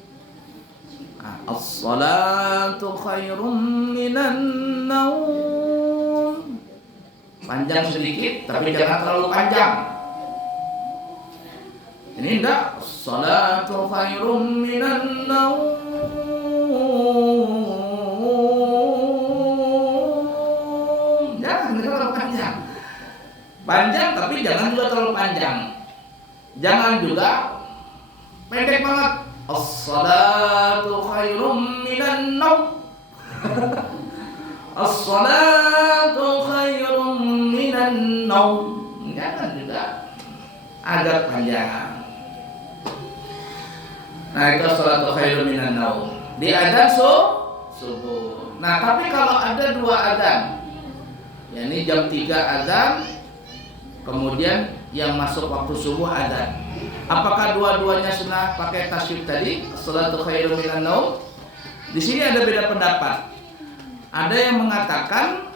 As-salatu khairum minan naum. Panjang sedikit tapi jangan terlalu panjang. Ini enggak. As-salatu khairum minan naum. Jangan terlalu panjang. Panjang tapi jangan juga terlalu panjang. Jangan juga pendek banget. As-salatu khairum minan naum. As-salatu khairum minan naum. Jangan juga agak panjang. Nah itu as-salatu khairum minan naum. Di adzan subuh. Nah tapi kalau ada 2 adzan, yakni jam 3 adzan, kemudian yang masuk waktu subuh adzan. Apakah dua-duanya sunnah pakai tasbih tadi? As-salatu khairum minan naum. Di sini ada beda pendapat. Ada yang mengatakan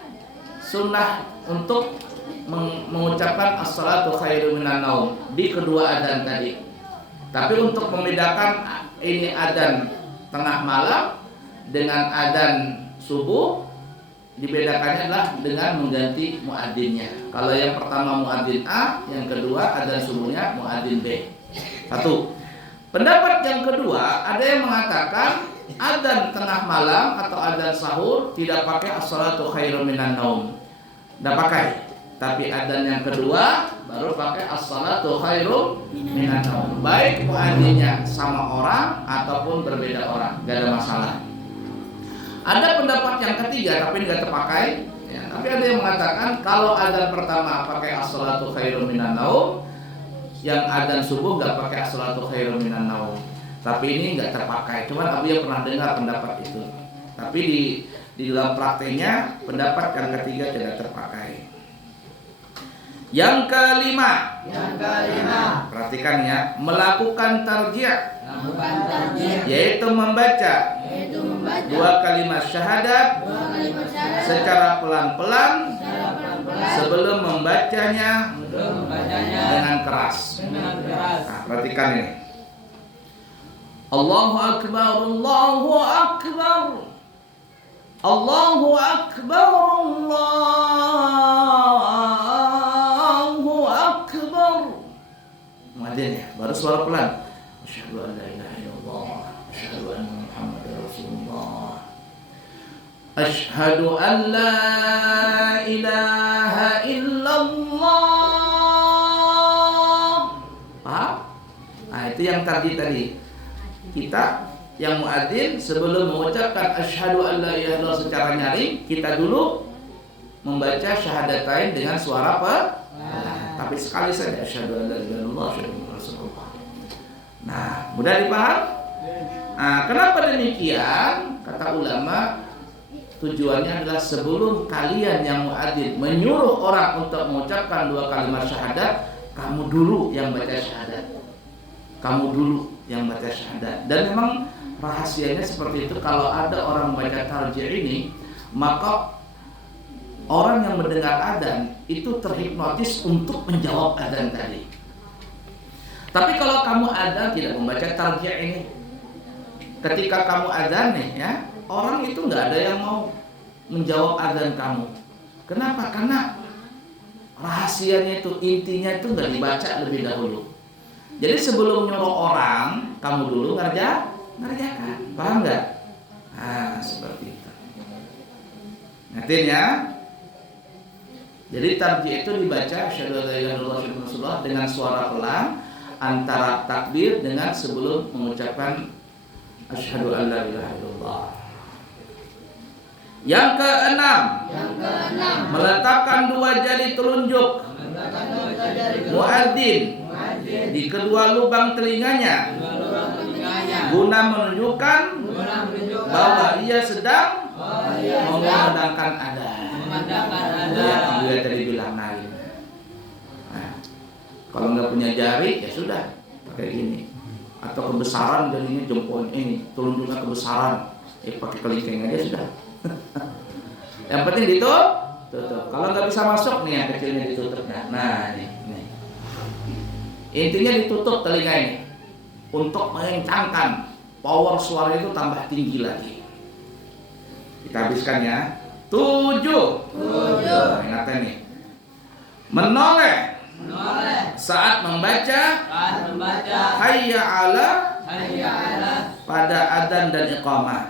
sunnah untuk mengucapkan as-salatu khairum minan naum di kedua adzan tadi. Tapi untuk membedakan ini adzan tengah malam dengan adzan subuh, dibedakannya adalah dengan mengganti muadzinnya. Kalau yang pertama muadzin A, yang kedua adzan subuhnya muadzin B. 1. Pendapat yang kedua, ada yang mengatakan adzan tengah malam atau adzan sahur tidak pakai as-salatu khairum minan naum. Tidak pakai. Tapi adzan yang kedua baru pakai as-salatu khairum minan naum. Baik muadzinnya sama orang ataupun berbeda orang, tidak ada masalah. Ada pendapat yang ketiga tapi tidak terpakai ya, tapi ada yang mengatakan kalau adzan pertama pakai as-salatu khairum minan naum, yang adzan subuh nggak pakai as-salatu khairum minan naum. Tapi ini nggak terpakai. Cuman Abu ya pernah dengar pendapat itu. Tapi di dalam prakteknya pendapat yang ketiga tidak terpakai. Yang kelima. Perhatikan ya, melakukan tarjih. Yaitu membaca 2 kalimat syahadat secara pelan-pelan sebelum membacanya dengan keras. Nah, perhatikan ini. Allahu Akbar, Allahu Akbar, Allahu Akbar, Allahu Akbar. Muadzin ya, baru suara pelan. Asyhadu an la ilaha illallah, asyhadu anna Muhammadar Rasulullah. Asyhadu an la ilaha illallah. Paham? Nah, itu yang tadi. Kita yang muadzin sebelum mengucapkan asyhadu an la ilaha illallah secara nyaring, kita dulu membaca syahadatain dengan suara pelan. Tapi sekali saja asyhadu an la ilaha illallah, asyhadu anna Rasulullah. Mudah dipaham? Nah, kenapa demikian? Kata ulama, tujuannya adalah sebelum kalian yang muadzin menyuruh orang untuk mengucapkan 2 kalimat syahadat, kamu dulu yang baca syahadat. Kamu dulu yang baca syahadat. Dan memang rahasianya seperti itu. Kalau ada orang baca tarjih ini, maka orang yang mendengar adzan itu terhipnotis untuk menjawab adzan tadi. Tapi kalau kamu adzan tidak membaca tarjih ini, ketika kamu adzan nih ya, orang itu nggak ada yang mau menjawab adzan kamu. Kenapa? Karena rahasianya itu, intinya itu nggak dibaca lebih dahulu. Jadi sebelum nyuruh orang, kamu dulu ngerjakan. Paham nggak? Nah, seperti itu. Ngertiin ya? Jadi tarjih itu dibaca asyhadu an la ilaha illallah wa rasulullah dengan suara pelan antara takbir dengan sebelum mengucapkan asyhadu an la ilaha illallah. Yang keenam, meletakkan 2 jari telunjuk muadzin di kedua lubang telinganya guna menunjukkan bahwa ia sedang mengumandangkan adzan. Yang Abu ya tadi bilang lain. Nah, kalau nggak punya jari ya sudah pakai gini, atau kebesaran jadinya jempol ini telunjuknya kebesaran, pakai kelingking aja sudah. Yang penting ditutup. Kalau nggak bisa masuk nih yang kecilnya ditutup. Nah ini. Intinya ditutup telinga ini untuk mengencangkan power suara itu tambah tinggi lagi. Kita habiskan ya. 7. Nah, ingatkan nih. Menoleh saat membaca hayya ala pada adzan dan iqamah.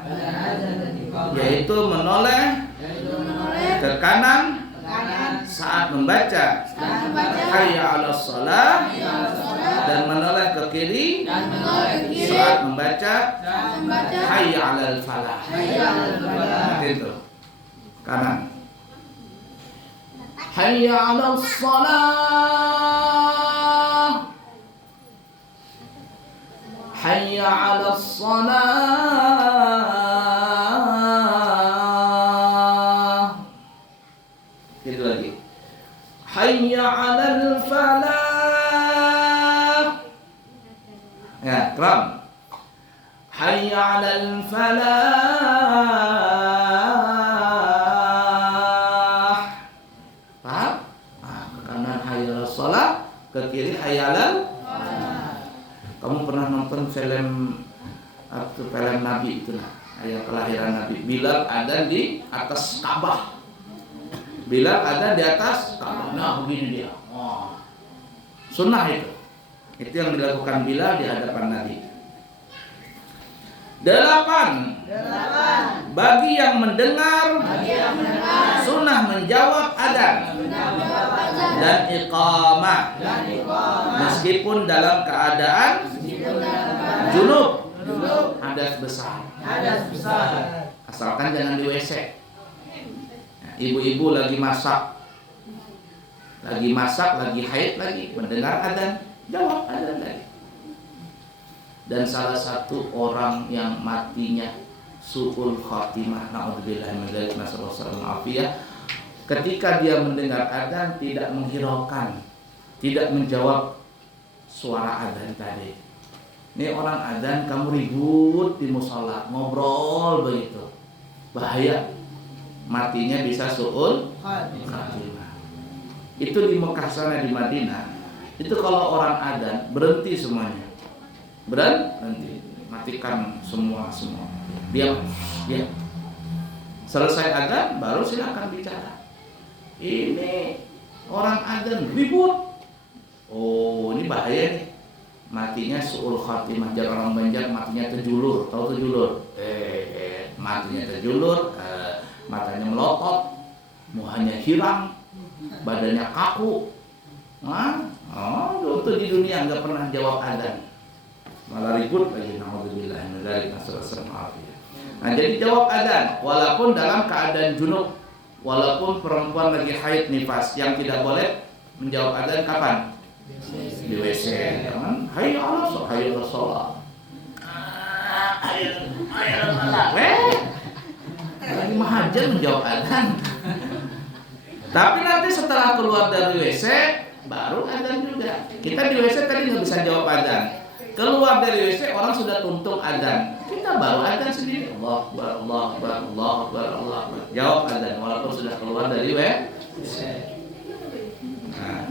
Yaitu menoleh ke kanan saat membaca hayya ala shalah dan menoleh ke kiri saat membaca hayya ala falah. Itu kanan hayya ala shalah, hayya ala shalah. Itu lagi hayya ala falah. Ya, keram. Hayya ala falah. Paham? Ke kanan hayya ala shalah, ke kiri hayya ala. Kamu pernah nonton film Nabi itu lah, ayat kelahiran Nabi. Bilal ada di atas Ka'bah. Bilal ada di atas Ka'bah. Nah, begini dia. Sunnah itu. Itu yang dilakukan Bilal di hadapan Nabi. 8. Bagi yang mendengar sunnah menjawab adzan dan iqamah meskipun dalam keadaan junub, hadas besar. Asalkan jangan di WC. Ibu-ibu lagi masak, lagi haid lagi mendengar adzan, jawab adzan lagi. Dan salah satu orang yang matinya su'ul khatimah, naudzubillah min dzalik, nasallallahu afiyah, ketika dia mendengar adzan tidak menghiraukan, tidak menjawab suara adzan tadi. Ini orang adzan kamu ribut di mushola, ngobrol begitu, bahaya, matinya bisa su'ul khatimah. Itu di Mekah sana, di Madinah, itu kalau orang adzan berhenti semuanya. Berhenti, matikan semua. Diam. Selesai adzan baru silakan bicara. Ini orang adzan ribut. Oh, ini bahaya nih. Matinya su'ul khatimah. Jar orang Banjar matinya terjulur. Tahu terjulur? Matinya terjulur, matanya melotot, muhanya hilang, badannya kaku. Itu di dunia nggak pernah jawab adzan. Malah ribut lagi, naudzubillah min dzalik, nasallallahu alaihi. Nah, jadi jawab adzan walaupun dalam keadaan junub, walaupun perempuan lagi haid nifas, yang tidak boleh menjawab adzan kapan? Di WC. Jangan hayya ala shalah. lagi mahajan menjawab adzan. Tapi nanti setelah keluar dari WC baru adzan juga. Kita di WC tadi nggak bisa jawab adzan. Keluar dari WC orang sudah tuntung adzan. Kita baru adzan sendiri. Allah Akbar, Allah Akbar, Allah Akbar, Allah Akbar. Jawab adzan walaupun sudah keluar dari WC. Nah.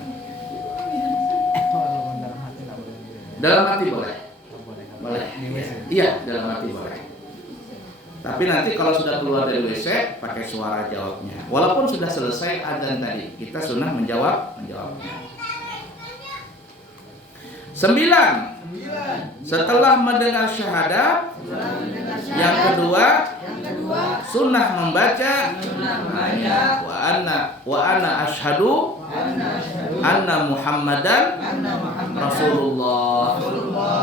Dalam hati boleh. Boleh. Iya, dalam hati boleh. Tapi nanti kalau sudah keluar dari WC pakai suara jawabnya. Walaupun sudah selesai adzan tadi, kita sunnah menjawabnya. 9. Setelah mendengar syahadat, yang kedua sunnah membaca wa ana asyhadu anna Muhammadan Rasulullah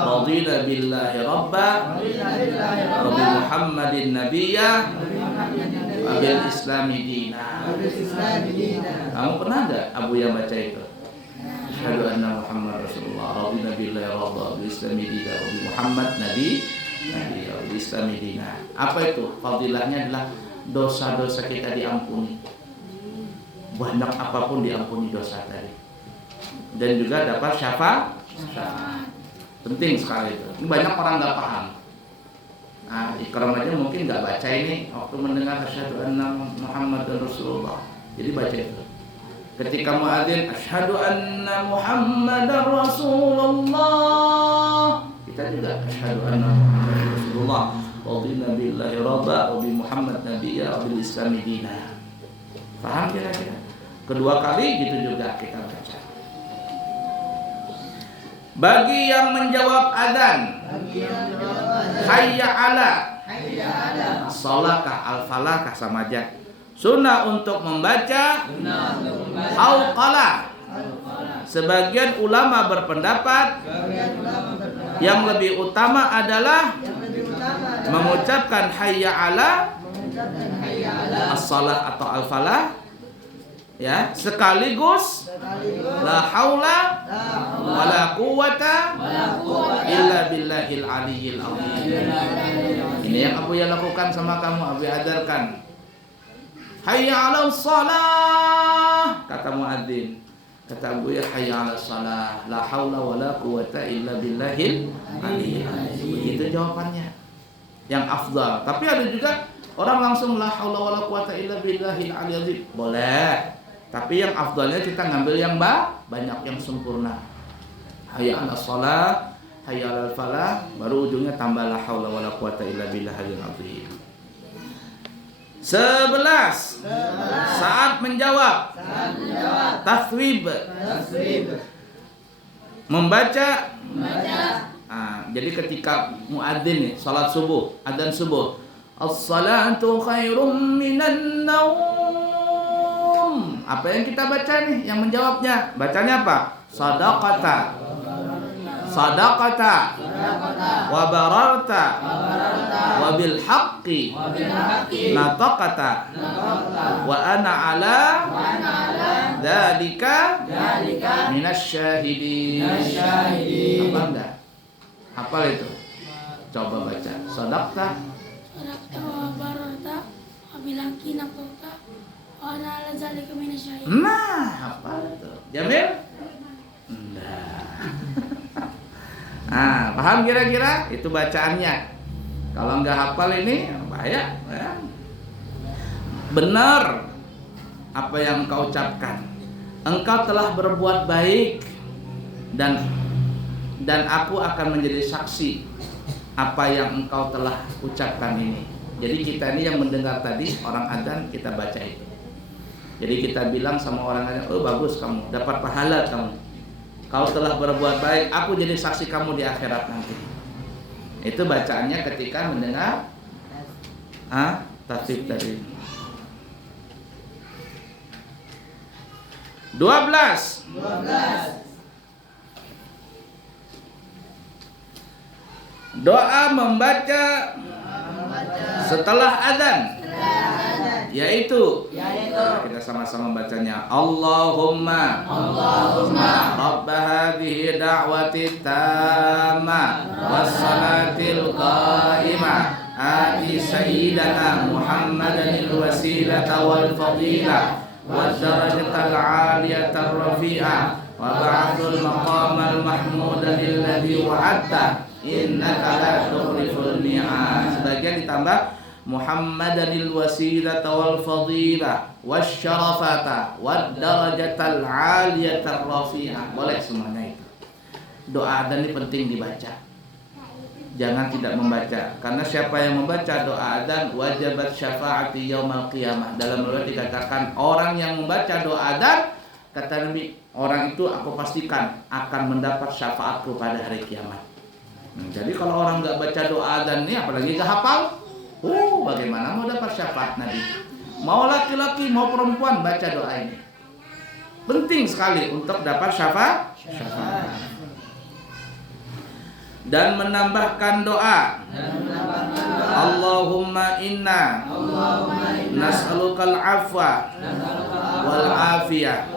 radina billahi rabba wa bi Muhammadin nabiyya wa bil islami dina. Kamu pernah enggak Abu yang baca itu? Asyhadu anna Muhammad Rasulullah radina billahi rabba wa bil islami dina wa bi Muhammad nabiyya wa bil islami dina. Apa itu? Fadilahnya adalah dosa-dosa kita diampuni. Banyak apapun diampuni dosa tadi. Dan juga dapat syafaat. Penting sekali itu. Ini banyak orang nggak paham. Nah, Ikram aja mungkin nggak baca ini waktu mendengar asyhadu anna Muhammadar Rasulullah. Jadi baca itu. Ketika muadzin asyhadu anna Muhammadar Rasulullah, kita juga asyhadu anna Muhammadar Rasulullah. Radina billahi rabba wa bi Muhammad nabiyya wa bil islami dina. Paham kira-kira? Kedua kali gitu juga kita baca. Bagi yang menjawab adzan, hayya ala, salakah al-falakah sama aja. Sunnah untuk membaca hauqalah. Sebagian ulama berpendapat yang lebih utama adalah mengucapkan hayya ala as-salah atau al-falah, ya, sekaligus la haula wala quwata illa billahil aliyyil azim. Ini yang Abu ya lakukan sama kamu, Abu ajarkan. Hayya 'alas shalah, kata muadzin. Kata Abu ya hayya 'alas shalah, la haula wala quwata illa billahil aliyyil azim. Begitu jawabannya. Yang afdal. Tapi ada juga orang langsung la haula wala quwata illa billahil aliyyil azim. Boleh. Tapi yang afdalnya kita ngambil yang banyak, yang sempurna. Hayya 'alas shalah, hayya 'alal falah, baru ujungnya tambah la haula wala quwata illa billahil azim. 11. Saat menjawab. Taswib. Membaca. Jadi ketika muadzin nih salat subuh, adzan subuh, as-salatu khairum minan naum. Apa yang kita baca nih yang menjawabnya? Bacanya apa? Sadaqata. Sadaqata wa bararta wa bil haqqi nataqata wa ana ala dzalika minasy syahidin. Apa enggak? Hafal itu? Coba baca. Sadaqta wa bararta wa bil haqqi nataqata wa ana ala dzalika minasy syahidin. Nah, hafal itu. Jamil? Nah, paham kira-kira? Itu bacaannya. Kalau nggak hafal ini bahaya. Ya. Benar apa yang engkau ucapkan. Engkau telah berbuat baik dan aku akan menjadi saksi apa yang engkau telah ucapkan ini. Jadi kita ini yang mendengar tadi orang adzan kita baca itu. Jadi kita bilang sama orang adzan, oh bagus kamu, dapat pahala kamu. Kau telah berbuat baik, aku jadi saksi kamu di akhirat nanti. Itu bacaannya ketika mendengar tasbih tadi. 12. Doa membaca setelah adzan. Yaitu kita sama-sama bacanya. Allahumma Rabb hadhihi da'wati tammah wassalatil qa'imah ati sayyidana Muhammadanil wasilata wal fadilah wad darajatal 'aliyatar rafi'ah wa ba'athul maqamal mahmuda alladzi wa'adta innaka la tukhliful mi'ad. Sebagian ditambah Muhammadanil wasilata wal fadilah wasyarafata wad darajatal 'aliyatar rafi'ah. Boleh semuanya itu. Doa adzan ini penting dibaca. Jangan tidak membaca, karena siapa yang membaca doa adzan wajabat syafaati yaumal qiyamah. Dalam riwayat dikatakan orang yang membaca doa adzan, kata Nabi, orang itu aku pastikan akan mendapat syafaatku pada hari kiamat. Jadi kalau orang nggak baca doa adzan ini, apalagi nggak hafal, bagaimana mau dapat syafaat Nabi? Mau laki-laki mau perempuan baca doa ini. Penting sekali untuk dapat syafaat. Dan menambahkan doa. Allahumma inna nas'alukal afwa wal afiyah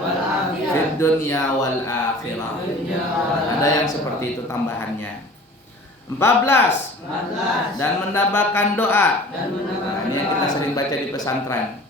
fid dunya wal akhirah. Ada yang seperti itu tambahannya. 14. Dan menambahkan doa. Ini yang kita sering baca di pesantren.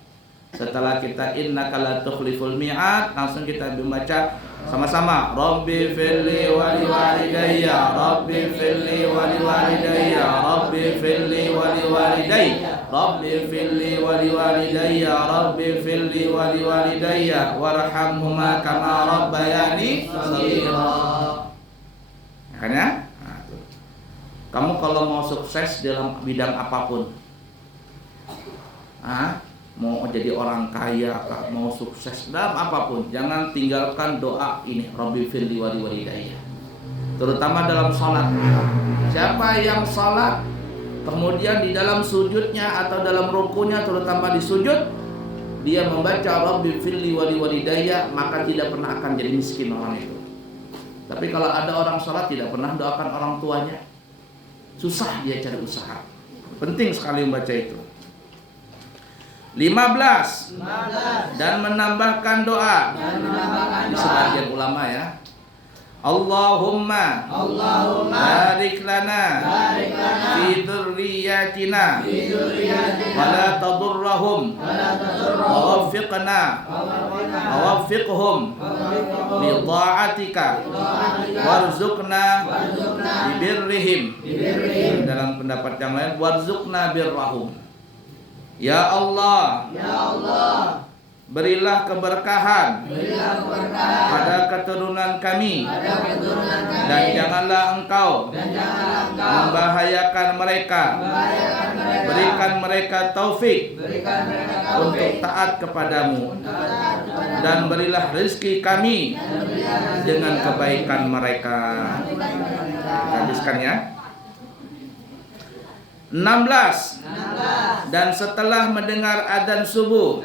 Setelah kita innaka la tukhliful mi'ad, langsung kita membaca sama-sama. Rabbi firli wa liwalidayya, Rabbi firli wa liwalidayya, Rabbi firli wa liwalidayya, Rabbi firli wa liwalidayya, Rabbi firli wa liwalidayya, warhamhuma kama rabbayani shaghira. Makanya, kamu kalau mau sukses dalam bidang apapun, mau jadi orang kaya, mau sukses dalam apapun, jangan tinggalkan doa ini, Rabbi firli wa liwalidayya. Terutama dalam salat. Siapa yang salat kemudian di dalam sujudnya atau dalam rukunya, terutama di sujud, dia membaca Rabbi firli wa liwalidayya, maka tidak pernah akan jadi miskin orang itu. Tapi kalau ada orang salat tidak pernah doakan orang tuanya, susah dia cari usaha. Penting sekali membaca itu. 15. Dan menambahkan doa. Di sebagian ulama ya. Allahumma barik lana fi dzurriyyatina wa la tadurrahum wa waffiqhum li ta'atika warzuqna bi birrihim. Dalam pendapat yang lain warzuqna birrahum. Ya Allah, berilah keberkahan pada keturunan kami, dan janganlah Engkau membahayakan mereka. Berikan mereka taufik untuk taat kepadamu, dan berilah rezeki kami dengan kebaikan mereka. Habiskan ya. 16. Dan setelah mendengar adzan subuh,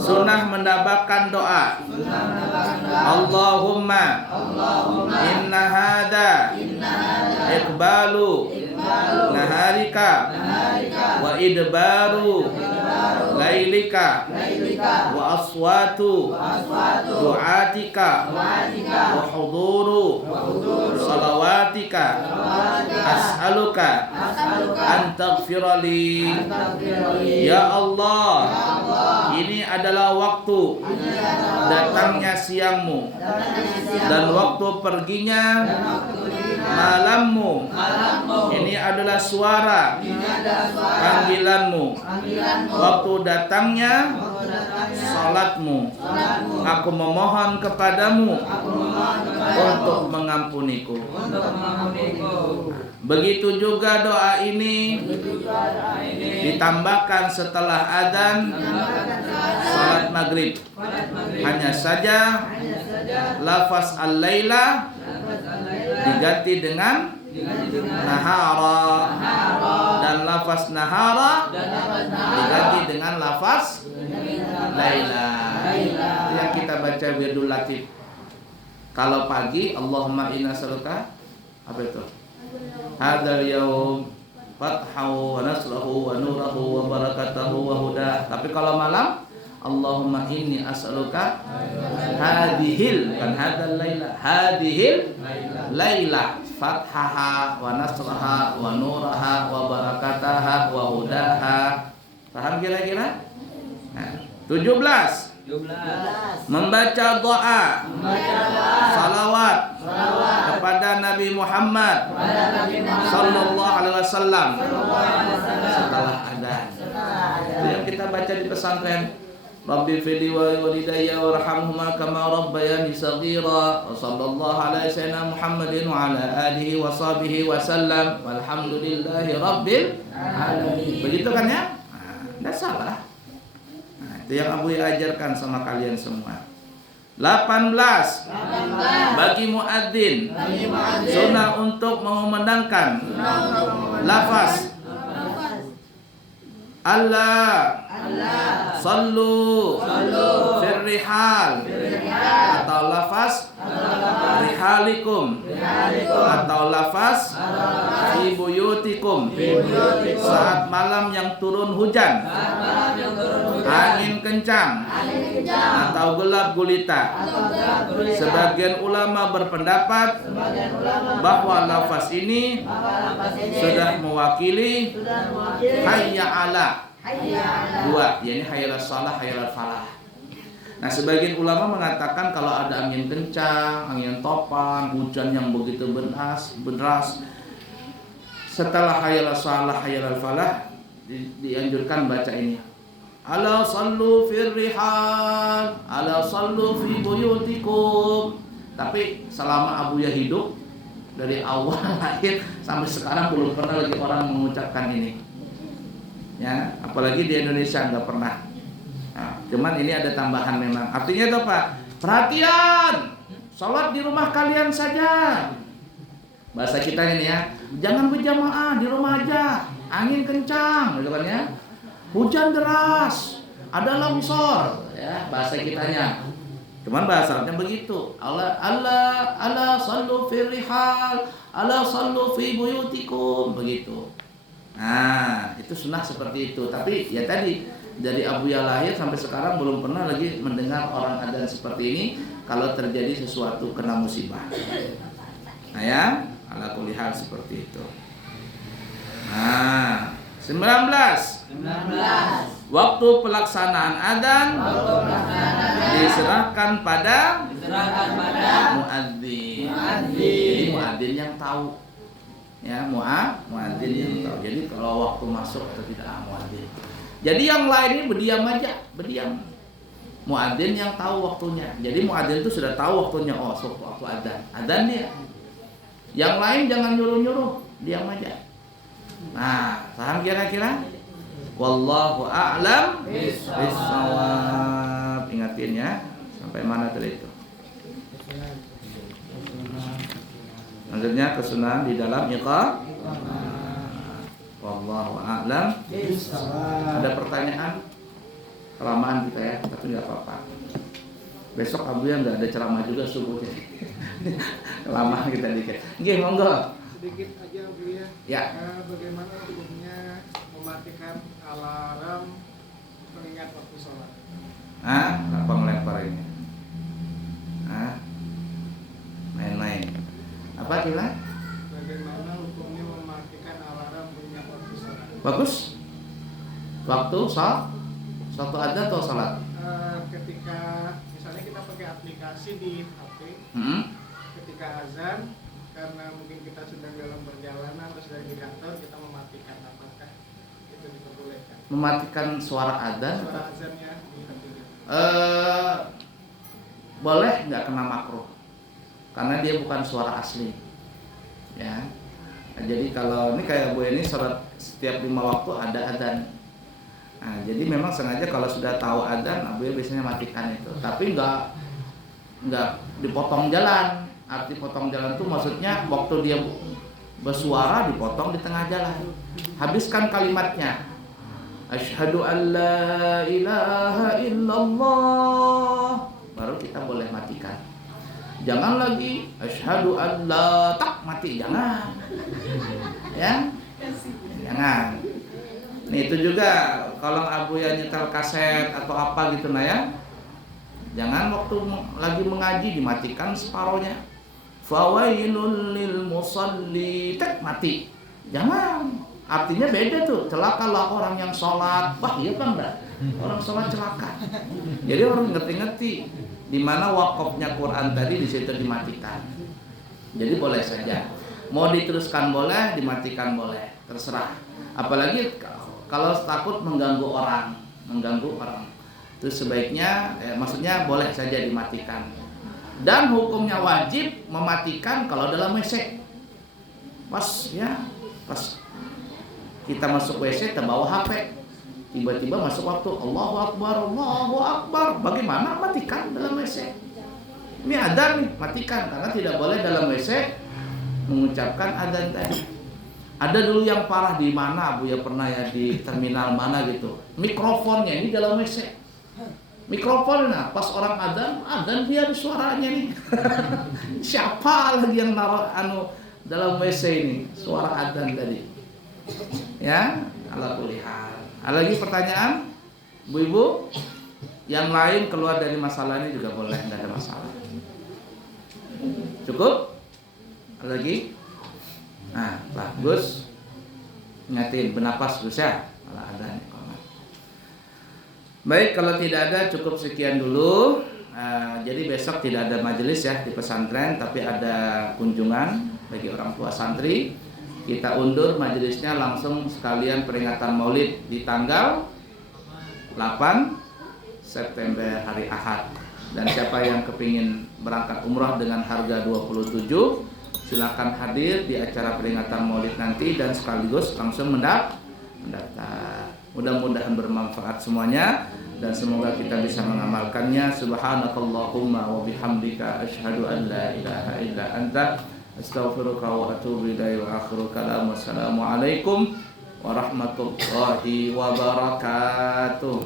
sunnah mendapatkan doa. Allahumma inna hada iqbalu naharika wa idbaru lailika wa aswatu du'atika wa huduru salawatika as'aluka an taghfirali. Ya Allah, ini adalah waktu datangnya siangmu dan waktu perginya malammu. Ini adalah suara panggilanmu. Waktu datangnya salatmu. Aku memohon kepadamu untuk mengampuniku. Begitu juga doa ini ditambahkan setelah adzan salat maghrib. Hanya saja lafaz al-laila diganti dengan nahara, dan lafaz nahara diganti dengan lafaz laila. Itu yang kita baca wirdul latif. Kalau pagi Allahumma inna nas'aluka apa itu? Hadzal yaum fathahu wa nasrahu wa nurahu wa barakatahu wa hudah. Tapi kalau malam, Allahumma inni as'aluka hadihil, kan hadal laila, hadihil laila fathaha wa nasraha wa nuraha wa barakataha wa hudaha. Paham kira-kira? Nah, 17 membaca doa salawat kepada Nabi Muhammad sallallahu alaihi wasallam setelah adzan. Itu yang kita baca di pesantren. Rabbi fili wa walidayya warhamhuma kama rabbayani shaghira wa sallallahu alaihi sayyidina Muhammadin wa ala alihi wa sahbihi wa sallam walhamdulillahi rabbil alamin. Begitu kan ya? Enggak salah. Nah, itu yang Abu ajarkan sama kalian semua. 18 bagi muadzin sunnah untuk mengumandangkan lafaz Allah sallu firrihal atau lafaz rihalikum atau lafaz fi buyutikum saat malam yang turun hujan, angin kencang atau gelap gulita. Sebagian ulama berpendapat bahwa lafaz ini sudah mewakili hayya ala dua, yakni hayya salah, hayya falah. Nah, sebagian ulama mengatakan kalau ada angin kencang, angin topan, hujan yang begitu deras, setelah hayya salah, hayya falah dianjurkan baca ini. Ala sallu fir rihal, ala sallu fi buyutikum. Tapi selama Abuya hidup, dari awal lahir sampai sekarang belum pernah lagi orang mengucapkan ini. Ya, apalagi di Indonesia nggak pernah. Nah, cuman ini ada tambahan memang. Artinya itu apa? Perhatian, sholat di rumah kalian saja. Bahasa kita ini ya, jangan berjamaah di rumah aja. Angin kencang, gitu kan ya. Hujan deras, ada longsor, ya bahasa kitanya. Cuman bahasa Arabnya begitu. Allah sallu fir rihal, Allah sallu fi buyutikum, begitu. Nah, itu sunnah seperti itu. Tapi ya tadi dari Abuya lahir sampai sekarang belum pernah lagi mendengar orang adzan seperti ini kalau terjadi sesuatu kena musibah. Nah ya, ala kulli hal seperti itu. Nah, 19 waktu pelaksanaan adzan diserahkan pada muadzin. Jadi muadzin yang tahu. Ya, muadzin yang tahu. Jadi kalau waktu masuk atau tidak muadzin. Jadi yang lain ini berdiam aja, berdiam. Muadzin yang tahu waktunya. Jadi muadzin itu sudah tahu waktunya. Oh, waktu adzan. Adzan dia. Yang lain jangan nyuruh-nyuruh, diam aja. Nah, paham kira-kira? Wallahu a'lam bissawab. Ingatin ya, sampai mana tadi itu? Maksudnya kesunahan di dalam iqamah. Wallahu a'lam bissawab. Ada pertanyaan? Kelamaan kita ya, tapi nggak apa-apa. Besok Abuya nggak ada ceramah juga subuhnya. Kelamaan kita dikit. Nggih, monggo. Sedikit aja Bu Ya. Bagaimana hukumnya mematikan alarm pengingat waktu sholat? Apa ngelempar ini? Main-main. Apa kira? Bagaimana hukumnya mematikan alarm pengingat waktu sholat? Bagus. Waktu suatu adzan atau salat? Ketika misalnya kita pakai aplikasi di HP, ketika azan, karena mungkin kita sedang dalam perjalanan atau sedang di kantor, kita mematikan, apakah itu diperbolehkan? Mematikan suara adzan? Suara azannya di HP. Boleh, nggak kena makruh, karena dia bukan suara asli. Ya. Nah, jadi kalau ini kayak Bu ini sholat setiap 5 waktu ada adzan. Nah, jadi memang sengaja kalau sudah tahu adzan, Abu biasanya matikan itu. Tapi nggak dipotong jalan. Arti potong jalan itu maksudnya waktu dia bersuara dipotong di tengah jalan. Habiskan kalimatnya. Asyhadu an la ilaha illallah. Baru kita boleh matikan. Jangan lagi asyhadu an la tak mati, jangan. Ya. Jangan. Nih itu juga kalau abuya nyetel kaset atau apa gitu nah ya. Jangan waktu lagi mengaji dimatikan separohnya. Fawailul lil musalli, tak mati. Jangan. Artinya beda tuh. Celakalah orang yang sholat. Wah iya kan enggak? Orang sholat celaka. Jadi orang ngerti-ngerti di mana wakafnya Quran tadi di situ dimatikan. Jadi boleh saja. Mau diteruskan boleh, dimatikan boleh, terserah. Apalagi kalau takut mengganggu orang. Itu sebaiknya, maksudnya boleh saja dimatikan. Dan hukumnya wajib mematikan kalau dalam WC. Pas kita masuk WC, kita bawa HP. Tiba-tiba masuk waktu Allahu Akbar. Bagaimana matikan dalam WC? Ini adzan nih, matikan karena tidak boleh dalam WC mengucapkan adzan tadi. Ada dulu yang parah di mana Bu ya, pernah ya di terminal mana gitu. Mikrofonnya ini dalam WC. Mikrofon pas orang adzan biar suaranya nih. Siapa lagi yang naruh dalam WC ini suara adzan tadi? Ya, ala kulli hal. Ada lagi pertanyaan? Bu-ibu? Yang lain keluar dari masalah ini juga boleh, enggak ada masalah. Cukup? Ada lagi? Nah, bagus. Ingatin bernapas Gus ya. Kalau ada nih. Baik, kalau tidak ada cukup sekian dulu. Jadi besok tidak ada majelis ya di pesantren, tapi ada kunjungan bagi orang tua santri. Kita undur majelisnya langsung sekalian peringatan Maulid di tanggal 8 September hari Ahad. Dan siapa yang kepingin berangkat umrah dengan harga 27, silakan hadir di acara peringatan Maulid nanti dan sekaligus langsung mendaftar. Mudah-mudahan bermanfaat semuanya dan semoga kita bisa mengamalkannya. Subhanakallahumma wa bihamdika asyhadu an la ilaha illa anta astaghfiruka wa atubu ilaika wa akhiru kalam. Wassalamualaikum warahmatullahi wabarakatuh.